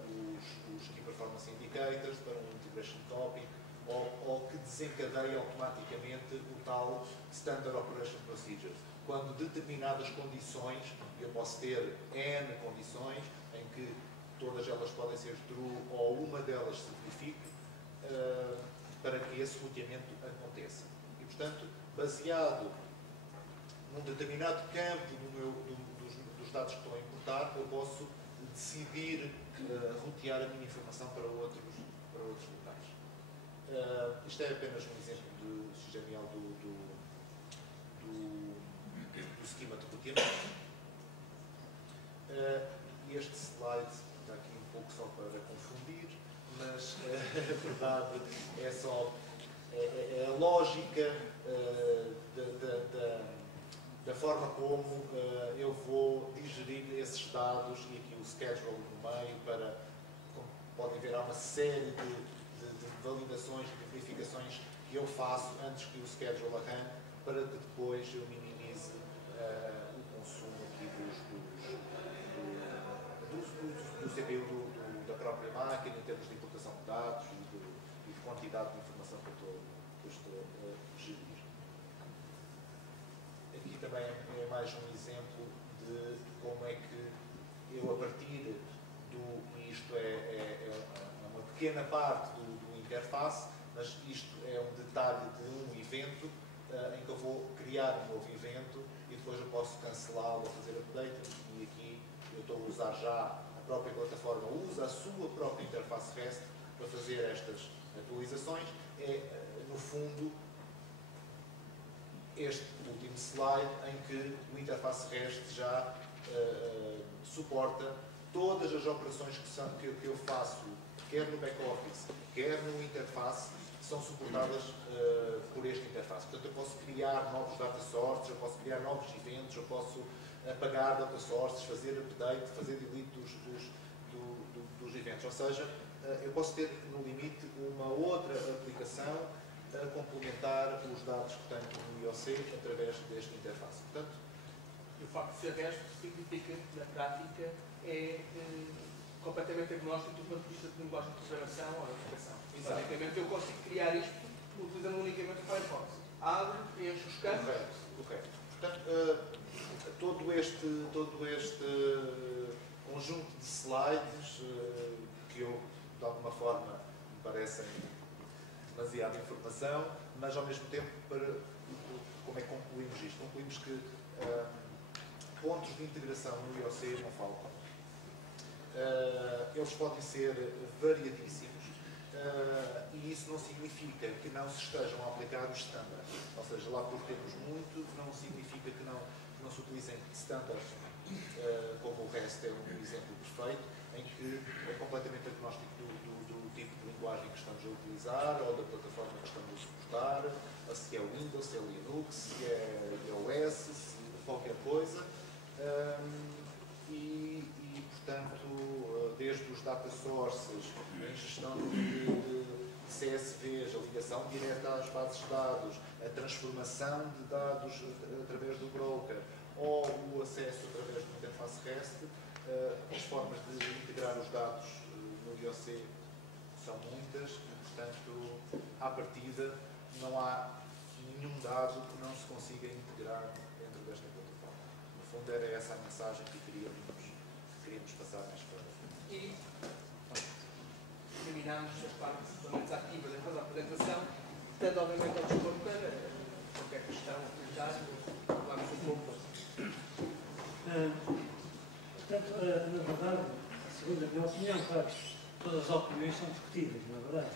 os Key Performance Indicators, para um Integration Topic, ou que desencadeie automaticamente o tal Standard Operation Procedures. Quando determinadas condições, eu posso ter N condições, em que todas elas podem ser true ou uma delas se verifique, para que esse roteamento aconteça. E, portanto, baseado num determinado campo dos dados que estou a importar, eu posso decidir rotear a minha informação para outros locais. Isto é apenas um exemplo de genial do esquema de roteamento. Este slide está aqui um pouco só para confundir, mas a verdade é só a lógica da forma como eu vou digerir esses dados, e aqui o schedule no meio, como podem ver, há uma série de validações, de verificações que eu faço antes que o schedule arranque, para que depois eu minimize o consumo aqui do CPU da própria máquina, em termos de importação de dados e de quantidade de informação que eu estou a gerir. Aqui também é mais um exemplo de como é que eu, a partir e isto é uma pequena parte do interface, mas isto é um detalhe de um evento, em que eu vou criar um novo evento e depois eu posso cancelá-lo ou fazer update, e aqui eu estou a usar já, a própria plataforma usa a sua própria interface REST para fazer estas atualizações. É, no fundo, este último slide em que o interface REST já suporta todas as operações que eu faço, quer no back-office, quer no interface, são suportadas por este interface. Portanto, eu posso criar novos data sources, eu posso criar novos eventos, eu posso apagar data sources, fazer update, fazer delete dos eventos. Ou seja, eu posso ter, no limite, uma outra aplicação a complementar os dados que tenho no IOC através deste interface. Portanto, o facto de ser REST significa, na prática, é completamente agnóstico do ponto de vista de linguagem de programação ou de aplicação. Basicamente, eu consigo criar isto utilizando unicamente o Firefox. Abro, preencho os campos. correto. Portanto, todo este conjunto de slides que eu, de alguma forma, me parecem demasiada informação, mas ao mesmo tempo, como é que concluímos isto? Concluímos que pontos de integração no IOC não faltam. Eles podem ser variadíssimos e isso não significa que não se estejam a aplicar os standards. Ou seja, lá por termos muito, não significa que não se utilizem standards como o REST é um exemplo perfeito, em que é completamente agnóstico do tipo de linguagem que estamos a utilizar ou da plataforma que estamos a suportar, se é Windows, se é Linux, se é iOS, se qualquer coisa. Portanto, desde os data sources, a gestão de CSVs, a ligação direta às bases de dados, a transformação de dados através do broker ou o acesso através de uma interface REST, as formas de integrar os dados no IOC são muitas e, portanto, à partida, não há nenhum dado que não se consiga integrar dentro desta plataforma. No fundo, era essa a mensagem que queríamos passar nesta hora. E terminamos a parte mais ativa da apresentação, tendo obviamente ao dispor para qualquer questão, comentário, falamos um pouco. Portanto, na verdade, segundo a minha opinião, claro, todas as opiniões são discutíveis, não é verdade?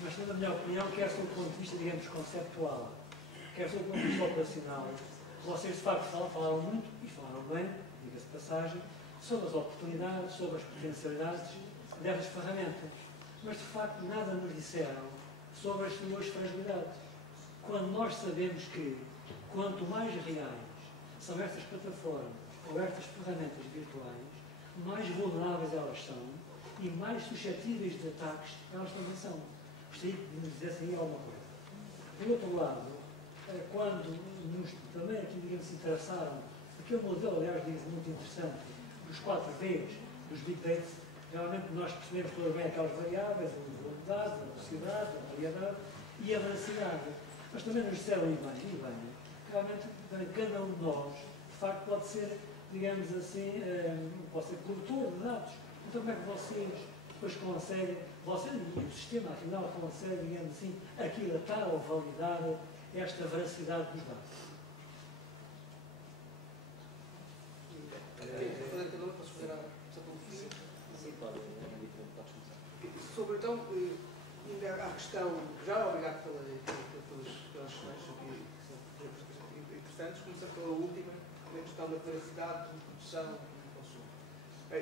Mas, segundo a minha opinião, quer sob o ponto de vista, digamos, conceptual, quer sob o ponto de vista operacional, vocês de facto falaram muito, e falaram bem, diga-se de passagem, sobre as oportunidades, sobre as potencialidades dessas ferramentas. Mas, de facto, nada nos disseram sobre as suas fragilidades. Quando nós sabemos que, quanto mais reais são estas plataformas ou estas ferramentas virtuais, mais vulneráveis elas são e mais suscetíveis de ataques elas também são. Gostaria de nos dizer aí alguma coisa. Por outro lado, quando nos também aqui, digamos, se interessaram, aquele modelo, aliás, diz muito interessante, dos 4 Vs, dos Big Data, realmente nós percebemos todas bem aquelas variáveis, a velocidade, a velocidade, a variedade e a veracidade. Mas também nos disseram, e bem, realmente cada um de nós, de facto, pode ser, digamos assim, pode ser produtor de dados. Então como é que vocês depois conseguem, vocês e o sistema, afinal, consegue, digamos assim, aquilatar ou validar esta veracidade dos dados? Sobre, então, ainda a questão, já obrigado pelas questões que são interessantes, começando pela última, a questão da veracidade de produção e de consumo.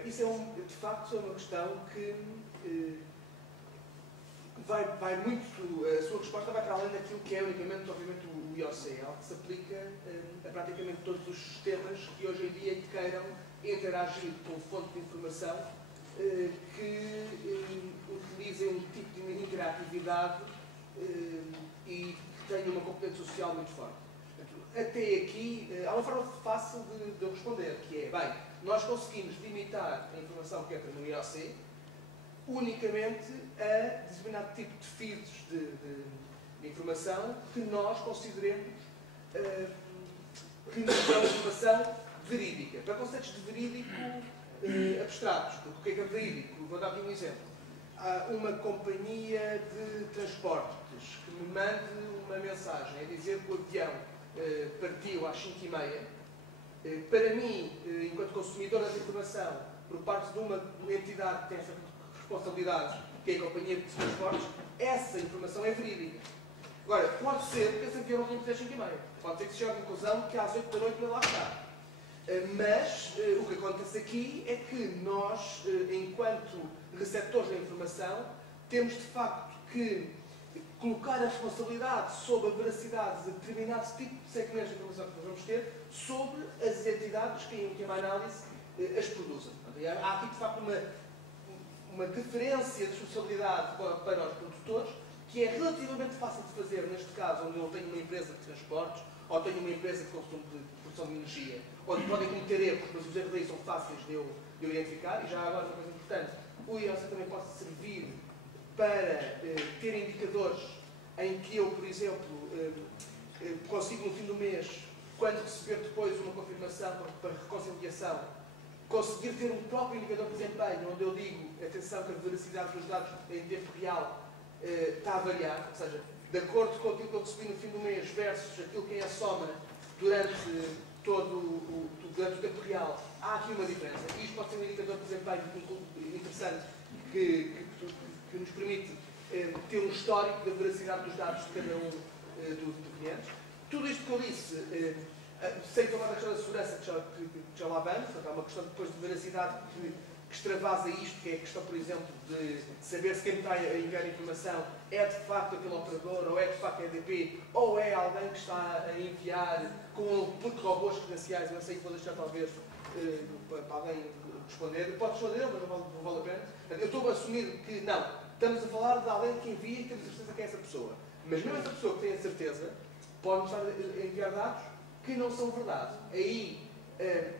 Isso de facto, é uma questão que vai muito, a sua resposta vai para além daquilo que é unicamente, obviamente, o IOC, algo que se aplica a praticamente todos os sistemas que hoje em dia queiram interagir com fonte de informação que utilizem um tipo de interatividade e que tenham uma componente social muito forte. Até aqui, há uma forma fácil de responder, que é, bem, nós conseguimos limitar a informação que entra no IOC unicamente a determinado tipo de feeds de informação que nós consideremos que nos dão informação verídica. Para conceitos de verídico abstratos, porque o que é verídico? Vou dar aqui um exemplo. Há uma companhia de transportes que me mande uma mensagem a dizer que o avião partiu às 5h30. Para mim, enquanto consumidor da informação, por parte de uma entidade que tem essa responsabilidade, que é a companhia de transportes, essa informação é verídica. Agora, pode ser que esse avião não tenha que ser às 5h30. Pode ser que se chegue à conclusão que às 8 da noite ele lá está. Mas o que acontece aqui é que nós, enquanto receptores da informação, temos de facto que colocar a responsabilidade sobre a veracidade de determinado tipo de segmentos de informação que nós vamos ter sobre as entidades que, em última análise, as produzem. Há aqui, de facto, uma diferença de responsabilidade para os produtores que é relativamente fácil de fazer, neste caso, onde eu tenho uma empresa de transportes ou tenho uma empresa de consumo de produção de energia, onde podem cometer erros, mas os erros aí são fáceis de eu identificar. E já agora, uma coisa importante, o IOC também pode servir para ter indicadores em que eu, por exemplo, consigo no fim do mês quando receber depois uma confirmação para reconciliação, conseguir ter um próprio indicador de desempenho, onde eu digo, atenção, que a veracidade dos dados em tempo real está a variar, ou seja, de acordo com aquilo que eu recebi no fim do mês versus aquilo que é a soma durante durante o tempo real, há aqui uma diferença. E isto pode ser um indicador de desempenho interessante que nos permite ter um histórico da veracidade dos dados de cada um dos clientes. Tudo isto que eu disse, sem tomar a questão da segurança, que já lá vamos, portanto, há uma questão depois de veracidade que extravasa isto, que é a questão, por exemplo, de saber se quem está a enviar informação é de facto aquele operador, ou é de facto a EDP, ou é alguém que está a enviar com robôs credenciais. Eu sei que vou deixar talvez para alguém responder. Pode responder, mas não vale a pena. Eu estou a assumir que não. Estamos a falar de alguém que envia e temos a certeza que é essa pessoa. Mas mesmo essa pessoa que tem a certeza pode estar a enviar dados que não são verdade. Aí,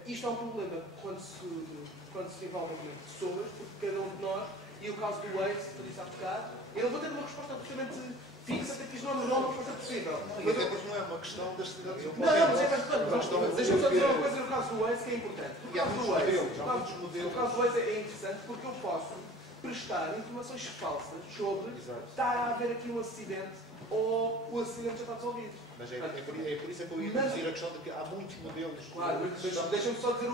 isto é um problema quando se envolve em pessoas, porque cada um de nós, e o caso do Waze, que eu disse há bocado, eu não vou ter uma resposta absolutamente fixa, até que isto não é uma resposta possível. Mas depois não é uma questão das cidades. Não, mas é bastante. Deixa-me só dizer uma coisa no caso do Waze que é importante. O caso do Waze é interessante porque eu posso prestar informações falsas sobre está a haver aqui um acidente ou o acidente já está resolvido. Mas é por isso que eu ia introduzir a questão de que há muitos modelos. Claro, deixa-me só dizer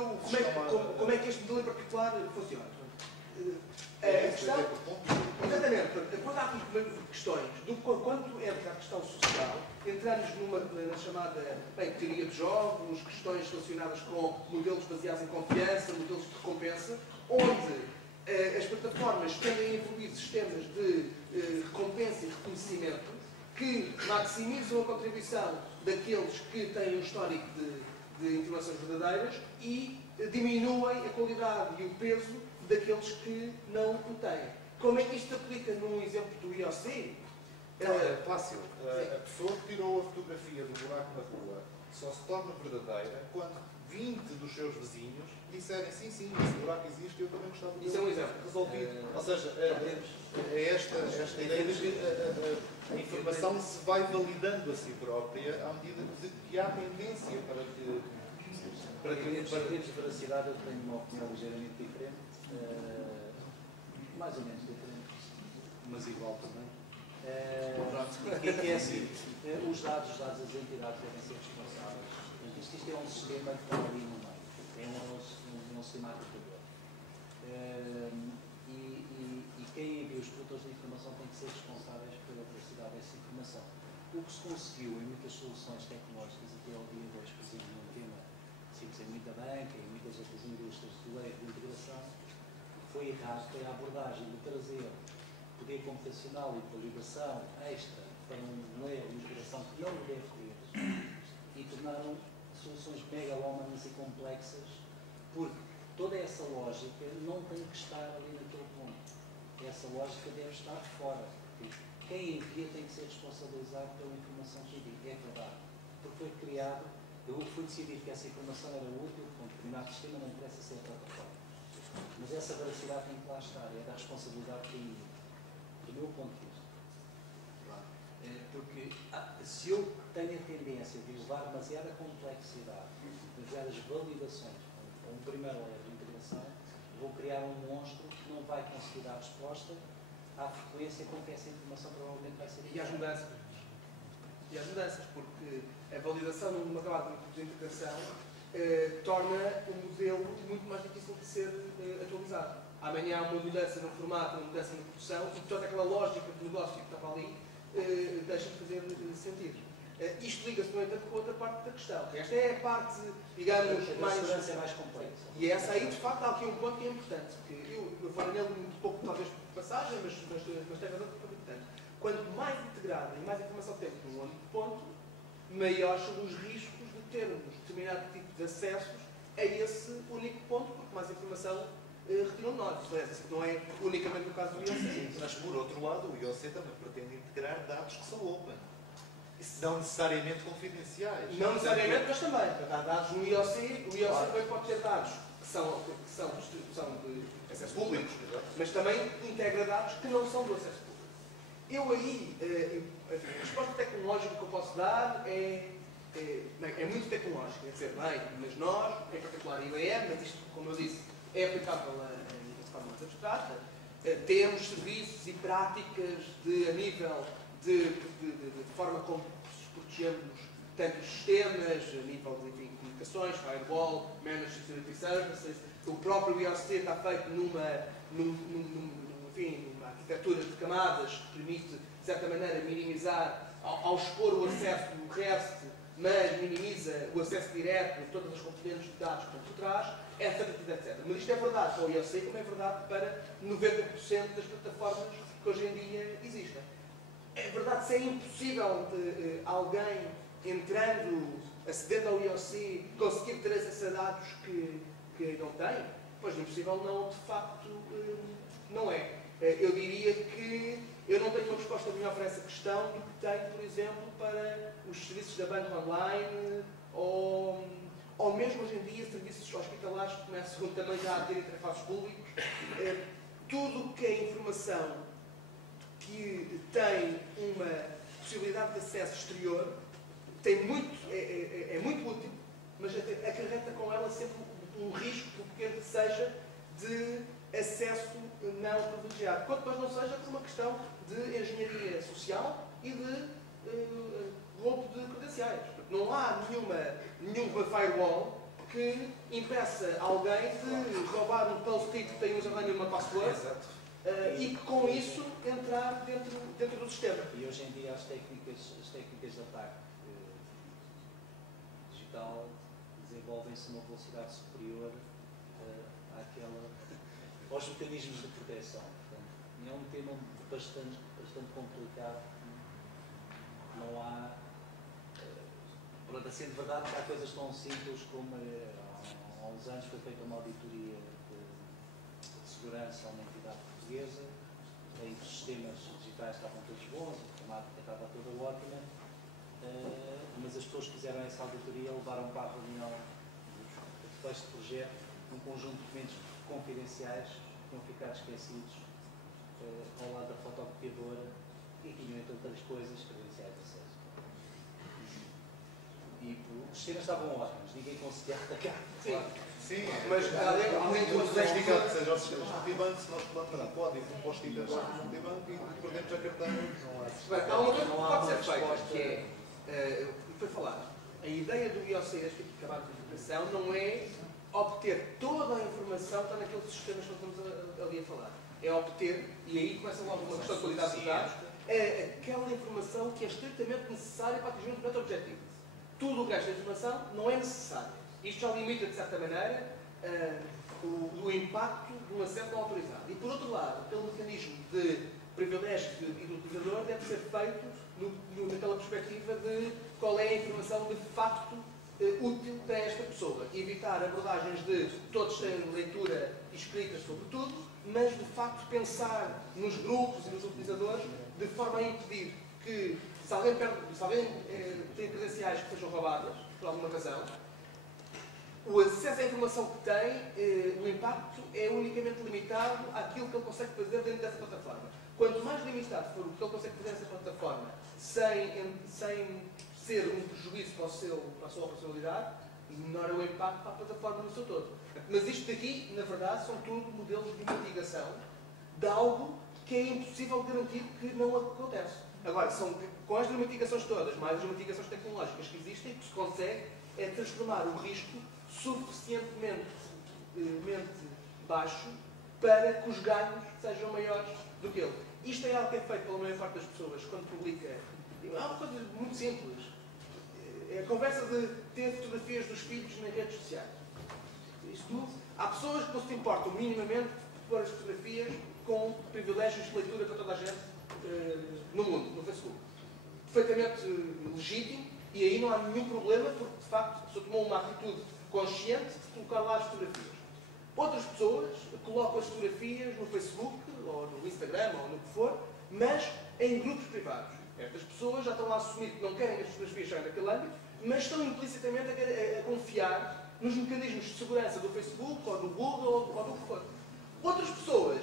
como é que este modelo em particular funciona. A questão, exatamente, quando há aqui questões, quando entra a questão social, entramos na chamada teoria de jogos, questões relacionadas com modelos baseados em confiança, modelos de recompensa, onde as plataformas têm envolvido sistemas de recompensa e reconhecimento que maximizam a contribuição daqueles que têm um histórico de informações verdadeiras e diminuem a qualidade e o peso daqueles que não o têm. Como é que isto se aplica num exemplo do IOC? É fácil. A pessoa que tirou a fotografia do buraco na rua só se torna verdadeira quando 20 dos seus vizinhos disserem sim, esse buraco existe e eu também gostava de ver. Isso é um exemplo. Resolvido. Ou seja, é esta ideia de que a informação se vai validando a si própria à medida que há tendência para que... Para termos de veracidade, eu tenho uma opinião ligeiramente diferente, mais ou menos diferente, mas igual também. Que é assim, os dados das entidades devem ser responsáveis. Isto é um sistema que está ali no meio, é um sistema agregador. E quem envia os produtores de informação tem que ser responsáveis pela veracidade dessa informação. O que se conseguiu em muitas soluções tecnológicas até ao dia de hoje, por exemplo, no tema em muita banca e muitas outras indústrias de integração, foi errado, foi a abordagem de trazer poder computacional e de validação extra para um erro de integração que não deve ter e tornaram soluções megalómanas e complexas, porque toda essa lógica não tem que estar ali naquele ponto. Essa lógica deve estar fora. Quem envia tem que ser responsabilizado pela informação que envia. É verdade. Porque foi criado. Eu fui decidir que essa informação era útil com um determinado sistema, não interessa ser plataforma. Mas essa veracidade tem que lá estar, é da responsabilidade que envia, do meu ponto de vista. Porque se eu tenho a tendência de levar demasiada complexidade, demasiadas validações, com um primeiro layer de integração, vou criar um monstro que não vai conseguir dar resposta à frequência com que essa informação provavelmente vai ser. E às mudanças. Porque a validação numa camada de integração torna o modelo muito mais difícil de ser atualizado. Amanhã há uma mudança no formato, uma mudança na produção, e toda aquela lógica de negócio que estava ali deixa de fazer sentido. Isto liga-se, no entanto, com outra parte da questão. Esta é a parte, digamos, mais... A segurança é mais complexa. E essa aí, de facto, há aqui um ponto que é importante. Que eu falei nele um pouco, talvez, por passagem, mas tem razão que é importante. Quanto mais integrada e mais informação temos num único ponto, maiores são os riscos de termos determinado tipo de acessos a esse único ponto, porque mais informação retiram de nós. Isso não é unicamente no caso do IOC. Mas, por outro lado, o IOC também pretende integrar dados que são open. Não necessariamente confidenciais. Não necessariamente, mas também. Há dados no IOC, o IOC também pode ter dados que são de acesso público, mas também integra dados que não são do acesso público. Eu aí, a resposta tecnológica que eu posso dar é é muito tecnológico, quer dizer, bem, mas nós, em particular a IBM, mas isto, como eu disse, é aplicável de forma mais abstrata, temos serviços e práticas a nível de forma como protegemos tanto os sistemas, a nível de comunicações, firewall, managed security services. O próprio IOC está feito numa arquitetura de camadas que permite, de certa maneira, minimizar, ao expor o acesso do REST, mas minimiza o acesso direto de todas as componentes de dados que estão por trás, etc. Mas isto é verdade para o IOC, como é verdade para 90% das plataformas que hoje em dia existem. É verdade se é impossível alguém entrando, acedendo ao IOC, conseguir ter acesso a dados que não tem? Pois impossível não, de facto, não é. Eu diria que eu não tenho uma resposta melhor para essa questão do que tenho, por exemplo, para os serviços da banca online ou mesmo hoje em dia serviços hospitalares que começam também já a ter interfaces públicos. Tudo o que é informação que tem uma possibilidade de acesso exterior é muito útil, mas acarreta com ela sempre um risco, por pequeno que seja, de acesso não privilegiado. Quanto mais não seja por uma questão de engenharia social e de roubo de credenciais. Não há nenhuma firewall que impeça alguém de roubar um post-it que tem um username e uma password e que com isso entrar dentro do sistema. E hoje em dia as técnicas de ataque digital desenvolvem-se numa velocidade superior aos mecanismos de proteção. Portanto, é um tema bastante complicado. Não há... Assim, de verdade, há coisas tão simples como há uns anos foi feita uma auditoria de segurança a uma entidade portuguesa, em que os sistemas digitais estavam todos bons, a informática estava toda ótima, mas as pessoas que fizeram essa auditoria levaram para a reunião do texto de projeto um conjunto de documentos confidenciais que tinham ficado esquecidos ao lado da fotocopiadora e tinham, entre outras coisas, credenciais de acesso. E os sistemas estavam ótimos, ninguém conseguia atacar. Sim, mas além de tudo investigado, que seja os sistemas multibanco, se nós plantar um código, um post-it multibanco e perdemos a carteira, há uma coisa que pode ser feita, que é, foi falado, a ideia do IOC, este tipo de camada de informação, não é obter toda a informação que está naqueles sistemas que nós estamos ali a falar. É obter, e aí começa logo uma questão de qualidade dos dados, aquela informação que é estritamente necessária para atingir um determinado objetivo. Tudo o resto da informação não é necessário. Isto já limita, de certa maneira, o impacto de um acesso não autorizado. E, por outro lado, aquele mecanismo de privilégio e do utilizador deve ser feito naquela perspectiva de qual é a informação de facto útil para esta pessoa. E evitar abordagens de todos têm leitura e escrita sobre tudo, mas, de facto, pensar nos grupos e nos utilizadores de forma a impedir que, se alguém tem credenciais que sejam roubadas, por alguma razão, o acesso à informação que tem, o impacto é unicamente limitado àquilo que ele consegue fazer dentro dessa plataforma. Quanto mais limitado for o que ele consegue fazer nessa plataforma, sem ser um prejuízo para a sua operacionalidade, menor é o impacto para a plataforma no seu todo. Mas isto daqui, na verdade, são tudo modelos de mitigação de algo que é impossível garantir que não acontece. Agora, com as mitigações todas, mais as mitigações tecnológicas que existem, o que se consegue é transformar o risco suficientemente baixo para que os ganhos sejam maiores do que ele. Isto é algo que é feito pela maior parte das pessoas quando publica. É uma coisa muito simples. É a conversa de ter fotografias dos filhos nas redes sociais. Há pessoas que não se importam minimamente de pôr as fotografias com privilégios de leitura para toda a gente no mundo, no Facebook. Perfeitamente legítimo, e aí não há nenhum problema, porque de facto a pessoa tomou uma atitude consciente de colocar lá as fotografias. Outras pessoas colocam as fotografias no Facebook, ou no Instagram, ou no que for, mas em grupos privados. Estas pessoas já estão a assumir que não querem que as fotografias saiam daquele âmbito, mas estão implicitamente a confiar nos mecanismos de segurança do Facebook, ou do Google, ou do que for. Outras pessoas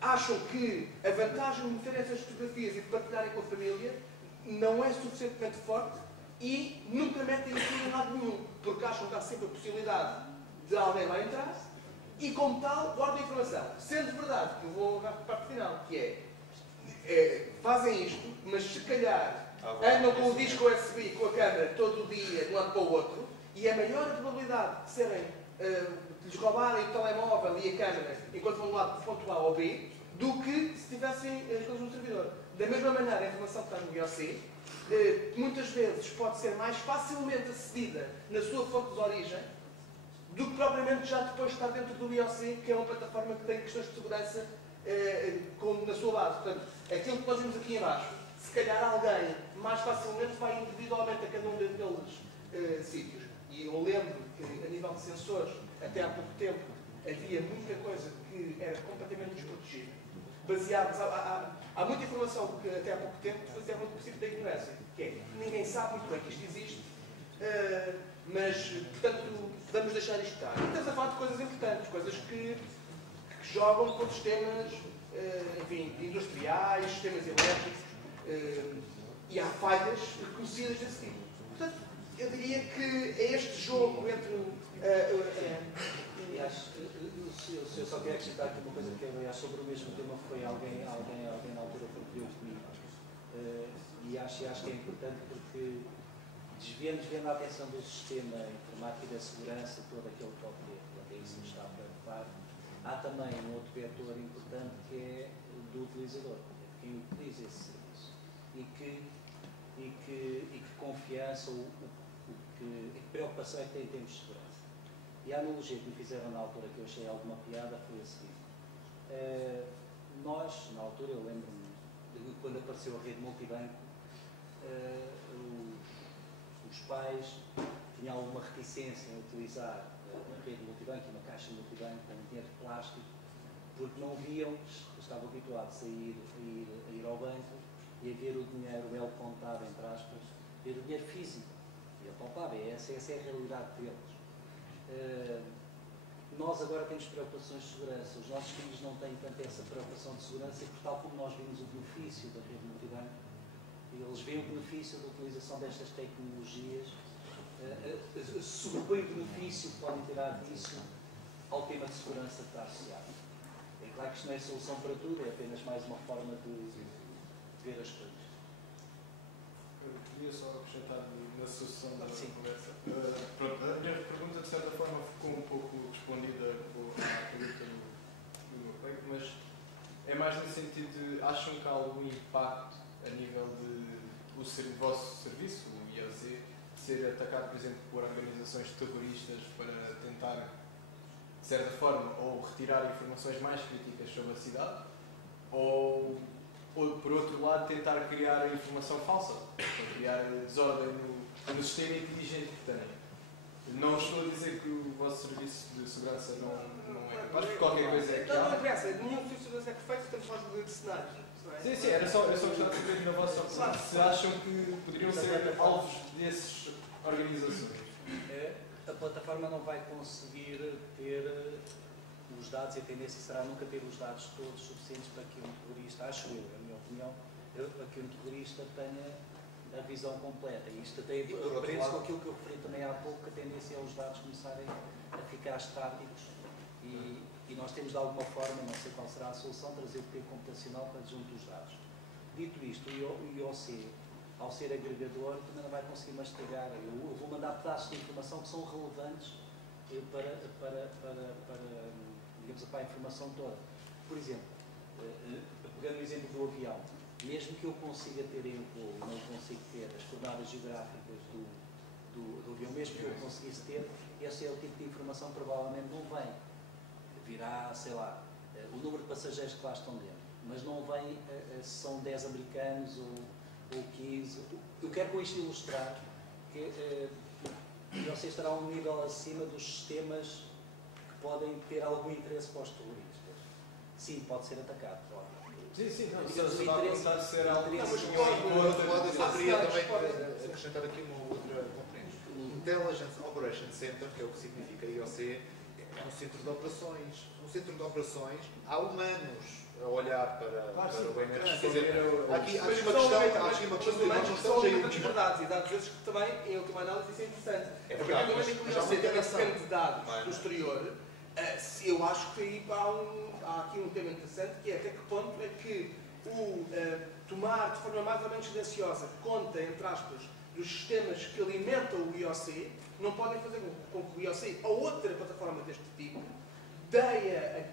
acham que a vantagem de meter essas fotografias e de partilharem com a família não é suficientemente forte e nunca metem aquilo em lado nenhum, porque acham que há sempre a possibilidade de alguém lá entrar e, como tal, guardam a informação. Sendo verdade, que eu vou na parte final, que fazem isto, mas se calhar andam com o disco USB, com a câmera, todo o dia, de um lado para o outro, e é maior a probabilidade de serem, de lhes roubarem o telemóvel e a câmera enquanto vão do lado do ponto A ao B, do que se tivessem as coisas no servidor. Da mesma maneira, a informação que está no IOC, muitas vezes pode ser mais facilmente acedida na sua fonte de origem do que propriamente já depois estar dentro do IOC, que é uma plataforma que tem questões de segurança como na sua base. Portanto, aquilo que nós vimos aqui em baixo, se calhar alguém mais facilmente vai individualmente a cada um daqueles sítios. E eu lembro que, a nível de sensores, até há pouco tempo, havia muita coisa que era completamente desprotegida. Baseados, há muita informação que até há pouco tempo fazia muito princípio da ignorância, que é que ninguém sabe muito bem que isto existe, mas, portanto, vamos deixar isto estar. E estamos a falar de coisas importantes, coisas que jogam com sistemas enfim, industriais, sistemas elétricos, e há falhas reconhecidas desse tipo. Portanto, eu diria que é este jogo entre... Eu só queria acrescentar aqui uma coisa que aliás sobre o mesmo tema foi alguém na altura partilhou comigo. E acho que é importante porque desviando a atenção do sistema informático e da segurança, todo aquele que isso nos está a preocupar, há também um outro vetor importante que é o do utilizador, de quem utiliza esse serviço. E que confiança, que preocupação é que tem em termos de segurança. E a analogia que me fizeram na altura, que eu achei alguma piada, foi a seguinte. Nós, na altura, eu lembro-me, quando apareceu a rede multibanco, os pais tinham alguma reticência em utilizar a rede multibanco, uma caixa multibanco com dinheiro de plástico, porque não viam, estavam habituados a ir ao banco e a ver o dinheiro, o contado, entre aspas, ver o dinheiro físico, e apalpável. Essa é a realidade deles. Nós agora temos preocupações de segurança. Os nossos filhos não têm tanto essa preocupação de segurança e, por tal como nós vimos o benefício da rede multibanco, eles veem o benefício da utilização destas tecnologias, sobrepõe o benefício que podem tirar disso ao tema de segurança que está associado. É claro que isto não é solução para tudo, é apenas mais uma forma de ver as coisas. Eu queria só acrescentar na sucessão da conversa. Pronto, a minha pergunta, de certa forma, ficou um pouco respondida à pergunta do meu colega, mas é mais no sentido de, acham que há algum impacto a nível de o vosso serviço, o IOC, ser atacado, por exemplo, por organizações terroristas para tentar, de certa forma, ou retirar informações mais críticas sobre a cidade, ou por outro lado, tentar criar informação falsa, ou criar desordem no sistema inteligente que tem. Não estou a dizer que o vosso serviço de segurança não é capaz, porque qualquer coisa é que há. Não interessa, nenhum serviço de segurança é perfeito, estamos a falar de cenários. Sim, era só gostar de saber na vossa opinião se acham que poderiam ser alvos dessas organizações. A plataforma não vai conseguir ter os dados, e a tendência será nunca ter os dados todos suficientes para que um terrorista, acho eu, na minha opinião, para que um terrorista tenha a visão completa. E isto até aprende-se com aquilo que eu referi também há pouco, que a tendência é os dados começarem a ficar estáticos e nós temos de alguma forma, não sei qual será a solução, trazer o poder computacional para junto dos dados. Dito isto, o IOC, ao ser agregador, também não vai conseguir mastigar. Eu vou mandar pedaços de informação que são relevantes digamos, para a informação toda. Por exemplo, pegando o exemplo do avião, mesmo que eu consiga ter em voo, não consigo ter as coordenadas geográficas do avião, mesmo que eu conseguisse ter, esse é o tipo de informação que provavelmente não vem. Virá, sei lá, o número de passageiros que lá estão dentro, mas não vem se são 10 americanos ou 15. Eu quero com isto ilustrar que você estará a um nível acima dos sistemas que podem ter algum interesse para os terroristas. Sim, pode ser atacado, pode. Sim, não, Digamos, se vai tentar ser algo que eu queria também acrescentar aqui uma outra componente. O Intelligence Operation Center, que é o que significa IOC, um centro de operações. Um centro de operações, há humanos a olhar para o NRX. Quer dizer, há aqui uma questão de nós não estamos aí liberdades e dados esses que também, em última análise, isso é interessante. É verdade, mas você depende de dados do exterior, eu acho que aí há aqui um tema interessante, que é até que ponto é que o tomar de forma mais ou menos silenciosa conta, entre aspas, dos sistemas que alimentam o IOC, não podem fazer com que o IOC ou outra plataforma deste tipo deia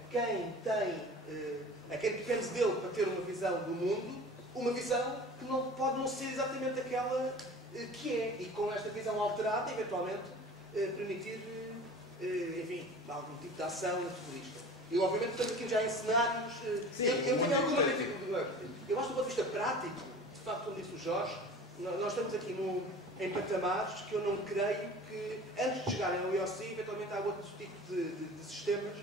a quem depende dele para ter uma visão do mundo, uma visão que não pode não ser exatamente aquela que é, e com esta visão alterada, eventualmente, permitir, enfim, algum tipo de ação terrorista. E, obviamente, estamos aqui já em cenários... eu tenho alguma dificuldade. Eu acho que, do ponto de vista prático, de facto, como disse o Jorge, nós estamos aqui em patamares que eu não creio que, antes de chegarem ao IOC, eventualmente há outro tipo de sistemas,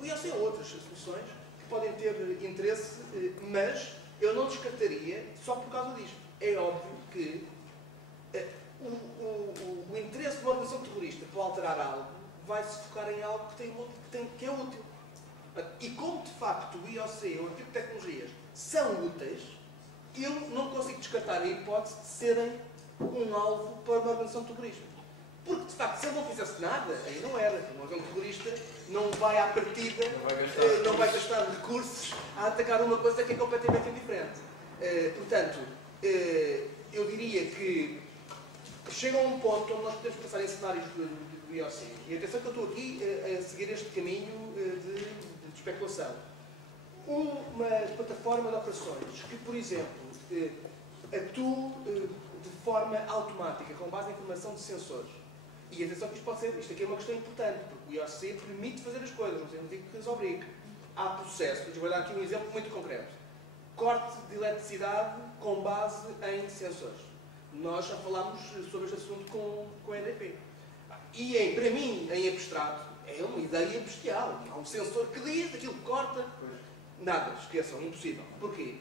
o IOC ou outras soluções, que podem ter interesse, mas eu não descartaria só por causa disto. É óbvio que o interesse de uma organização terrorista para alterar algo vai-se focar em algo que é útil. E como, de facto, o IOC ou o tipo de tecnologias são úteis, eu não consigo descartar a hipótese de serem um alvo para uma organização terrorista. Porque, de facto, se ele não fizesse nada, aí não era. Uma organização terrorista não vai à partida, não vai gastar recursos a atacar uma coisa que é completamente indiferente. Portanto, eu diria que chega a um ponto onde nós podemos pensar em cenários do IOC. E atenção que eu estou aqui a seguir este caminho de especulação. Uma plataforma de operações que, por exemplo, atue de forma automática, com base em informação de sensores. E atenção que isto aqui é uma questão importante, porque o IOC permite fazer as coisas, não digo que nos obrigue. Há processos, vou dar aqui um exemplo muito concreto. Corte de eletricidade com base em sensores. Nós já falámos sobre este assunto com a EDP. E, para mim, em abstrato, é uma ideia bestial. Há um sensor que diz, aquilo que corta. Nada, esqueçam, impossível. Porquê?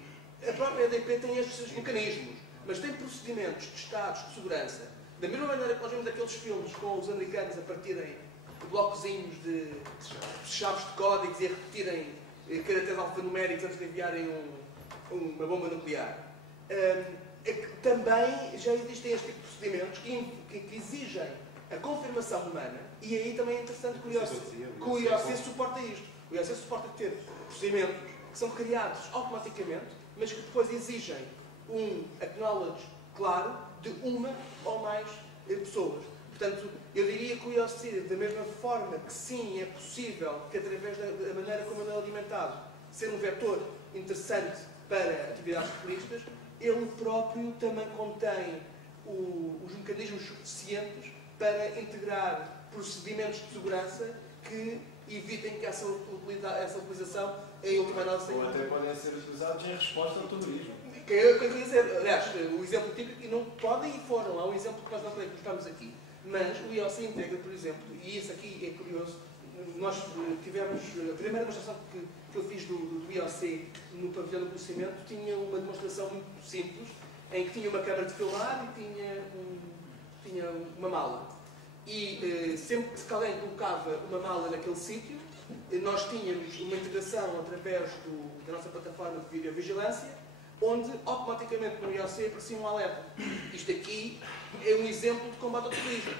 A própria EDP tem estes mecanismos, mas tem procedimentos testados de segurança. Da mesma maneira que nós vemos aqueles filmes com os americanos a partirem blocozinhos de chaves de códigos e a repetirem caracteres alfanuméricos antes de enviarem uma bomba nuclear. Também já existem este tipo de procedimentos que exigem a confirmação humana, e aí também é interessante que o IOC suporta isto. O IOC suporta ter procedimentos que são criados automaticamente, mas que depois exigem um acknowledge claro de uma ou mais pessoas. Portanto, eu diria que o IOC, da mesma forma que sim, é possível que através da maneira como ele é alimentado, ser um vetor interessante para atividades terroristas, ele próprio também contém os mecanismos suficientes para integrar procedimentos de segurança que evitem que essa utilização em última análise... Ou até podem ser utilizados em resposta ao terrorismo. Que é o que eu queria dizer. Aliás, o exemplo típico, e não podem e foram, há um exemplo que nós não podemos mostrarmos aqui, mas o IOC integra, por exemplo, e isso aqui é curioso, nós tivemos, a primeira demonstração que eu fiz do IOC no pavilhão do conhecimento tinha uma demonstração muito simples, em que tinha uma câmara de filmar e tinha uma mala. E sempre que alguém colocava uma mala naquele sítio, nós tínhamos uma integração através da nossa plataforma de videovigilância, onde automaticamente no IOC aparecia um alerta. Isto aqui é um exemplo de combate ao terrorismo.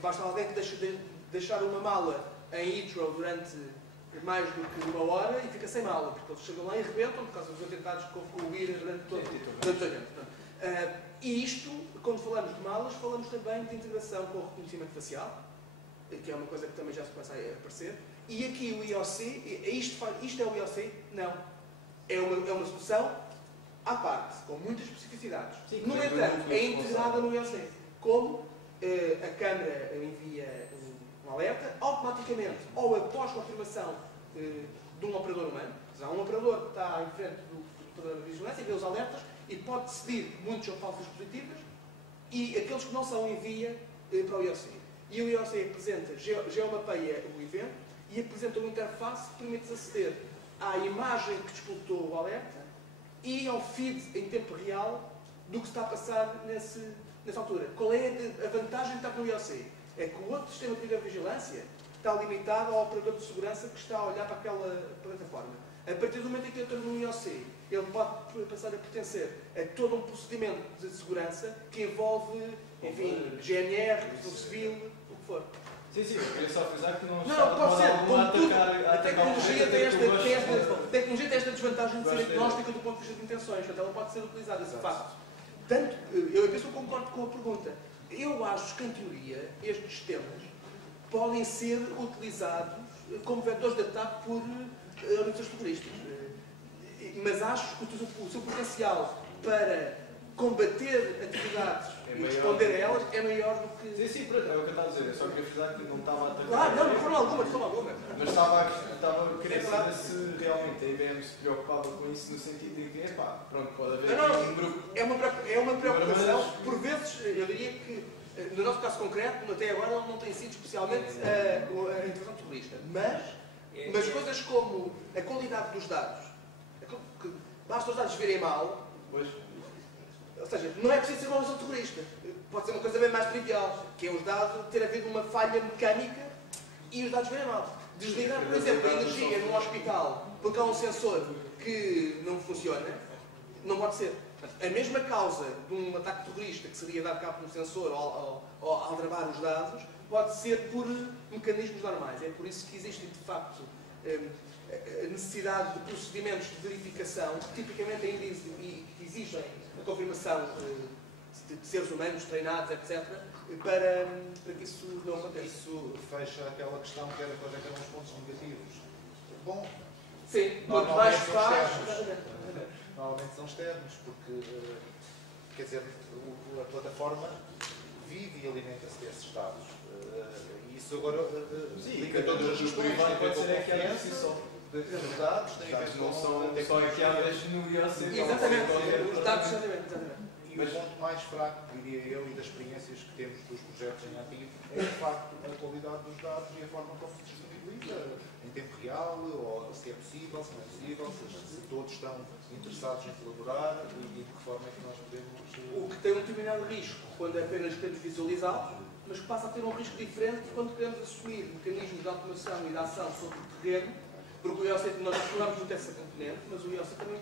Basta alguém que deixar uma mala em Heathrow durante mais do que uma hora e fica sem mala, porque eles chegam lá e arrebentam por causa dos atentados que houve com o IRA durante todo o tempo. E isto, quando falamos de malas, falamos também de integração com o reconhecimento facial, que é uma coisa que também já se começa a aparecer. E aqui o IOC, isto é o IOC? Não. É uma solução à parte, com muitas especificidades. Sim, no entanto, é integrada no IOC. Como a câmara envia um alerta, automaticamente, ou após confirmação de um operador humano, há um operador que está em frente do operador de vigilância, vê os alertas e pode decidir muitos são falsas positivas e aqueles que não são envia para o IOC. E o IOC apresenta, geomapeia o evento e apresenta uma interface que permite aceder à imagem que disputou o alerta e ao feed em tempo real do que está a passar nessa altura. Qual é a vantagem de estar no IOC? É que o outro sistema de videovigilância está limitado ao operador de segurança que está a olhar para aquela plataforma. A partir do momento em que entra no IOC, ele pode passar a pertencer a todo um procedimento de segurança que envolve, enfim, GNR, Proteção Civil, o que for. Sim, sim, eu queria só frisar que não Pode ser. Contudo, a a tecnologia tem esta desvantagem de ser agnóstica do ponto de vista de intenções. Portanto, ela pode ser utilizada, de facto. Tanto, eu penso que concordo com a pergunta. Eu acho que, em teoria, estes sistemas podem ser utilizados como vetores de ataque por organizações terroristas. Mas acho que o seu potencial para combater atividades e responder a elas é maior do que... Sim, pronto, é o que eu estava a dizer. Eu só queria frisar que não estava a atacar... Claro, não, de forma alguma. Mas estava a querer saber se realmente a IBM se preocupava com isso no sentido de que, pronto, pode haver um grupo... É uma preocupação, por vezes, eu diria que, no nosso caso concreto, até agora não tem sido especialmente a intervenção terrorista, mas coisas como a qualidade dos dados, basta os dados virem mal, ou seja, não é preciso ser uma organização terrorista, pode ser uma coisa bem mais trivial, que é os dados ter havido uma falha mecânica e os dados virem mal. Desligar, por exemplo, a energia num hospital porque há um sensor que não funciona, não pode ser. A mesma causa de um ataque terrorista, que seria dar cabo de um sensor ou aldrabar os dados, pode ser por mecanismos normais. É por isso que existe, de facto, a necessidade de procedimentos de verificação que tipicamente ainda exigem a confirmação de seres humanos treinados, etc., para que isso não aconteça. Isso fecha aquela questão que era quais é que eram os pontos negativos. Bom, sim, quanto mais faz... Normalmente são externos, porque, quer dizer, a plataforma vive e alimenta-se desses dados. E isso agora explica todas as questões. Pode ser hackeadas e só. Os dados têm a ver com não são só hackeadas no IOC. Exatamente, os dados, exatamente. E o ponto mais fraco, diria eu, e das experiências que temos dos projetos em ativo, é de facto a qualidade dos dados e a forma como se disponibiliza em tempo real, ou se é possível, se não é possível, se todos estão interessados em colaborar e de que forma é que nós podemos... O que tem um determinado risco quando apenas queremos visualizá-los, mas que passa a ter um risco diferente quando queremos assumir mecanismos de automação e de ação sobre o terreno, porque o IOC, nós exploramos muito essa componente, mas o IOC também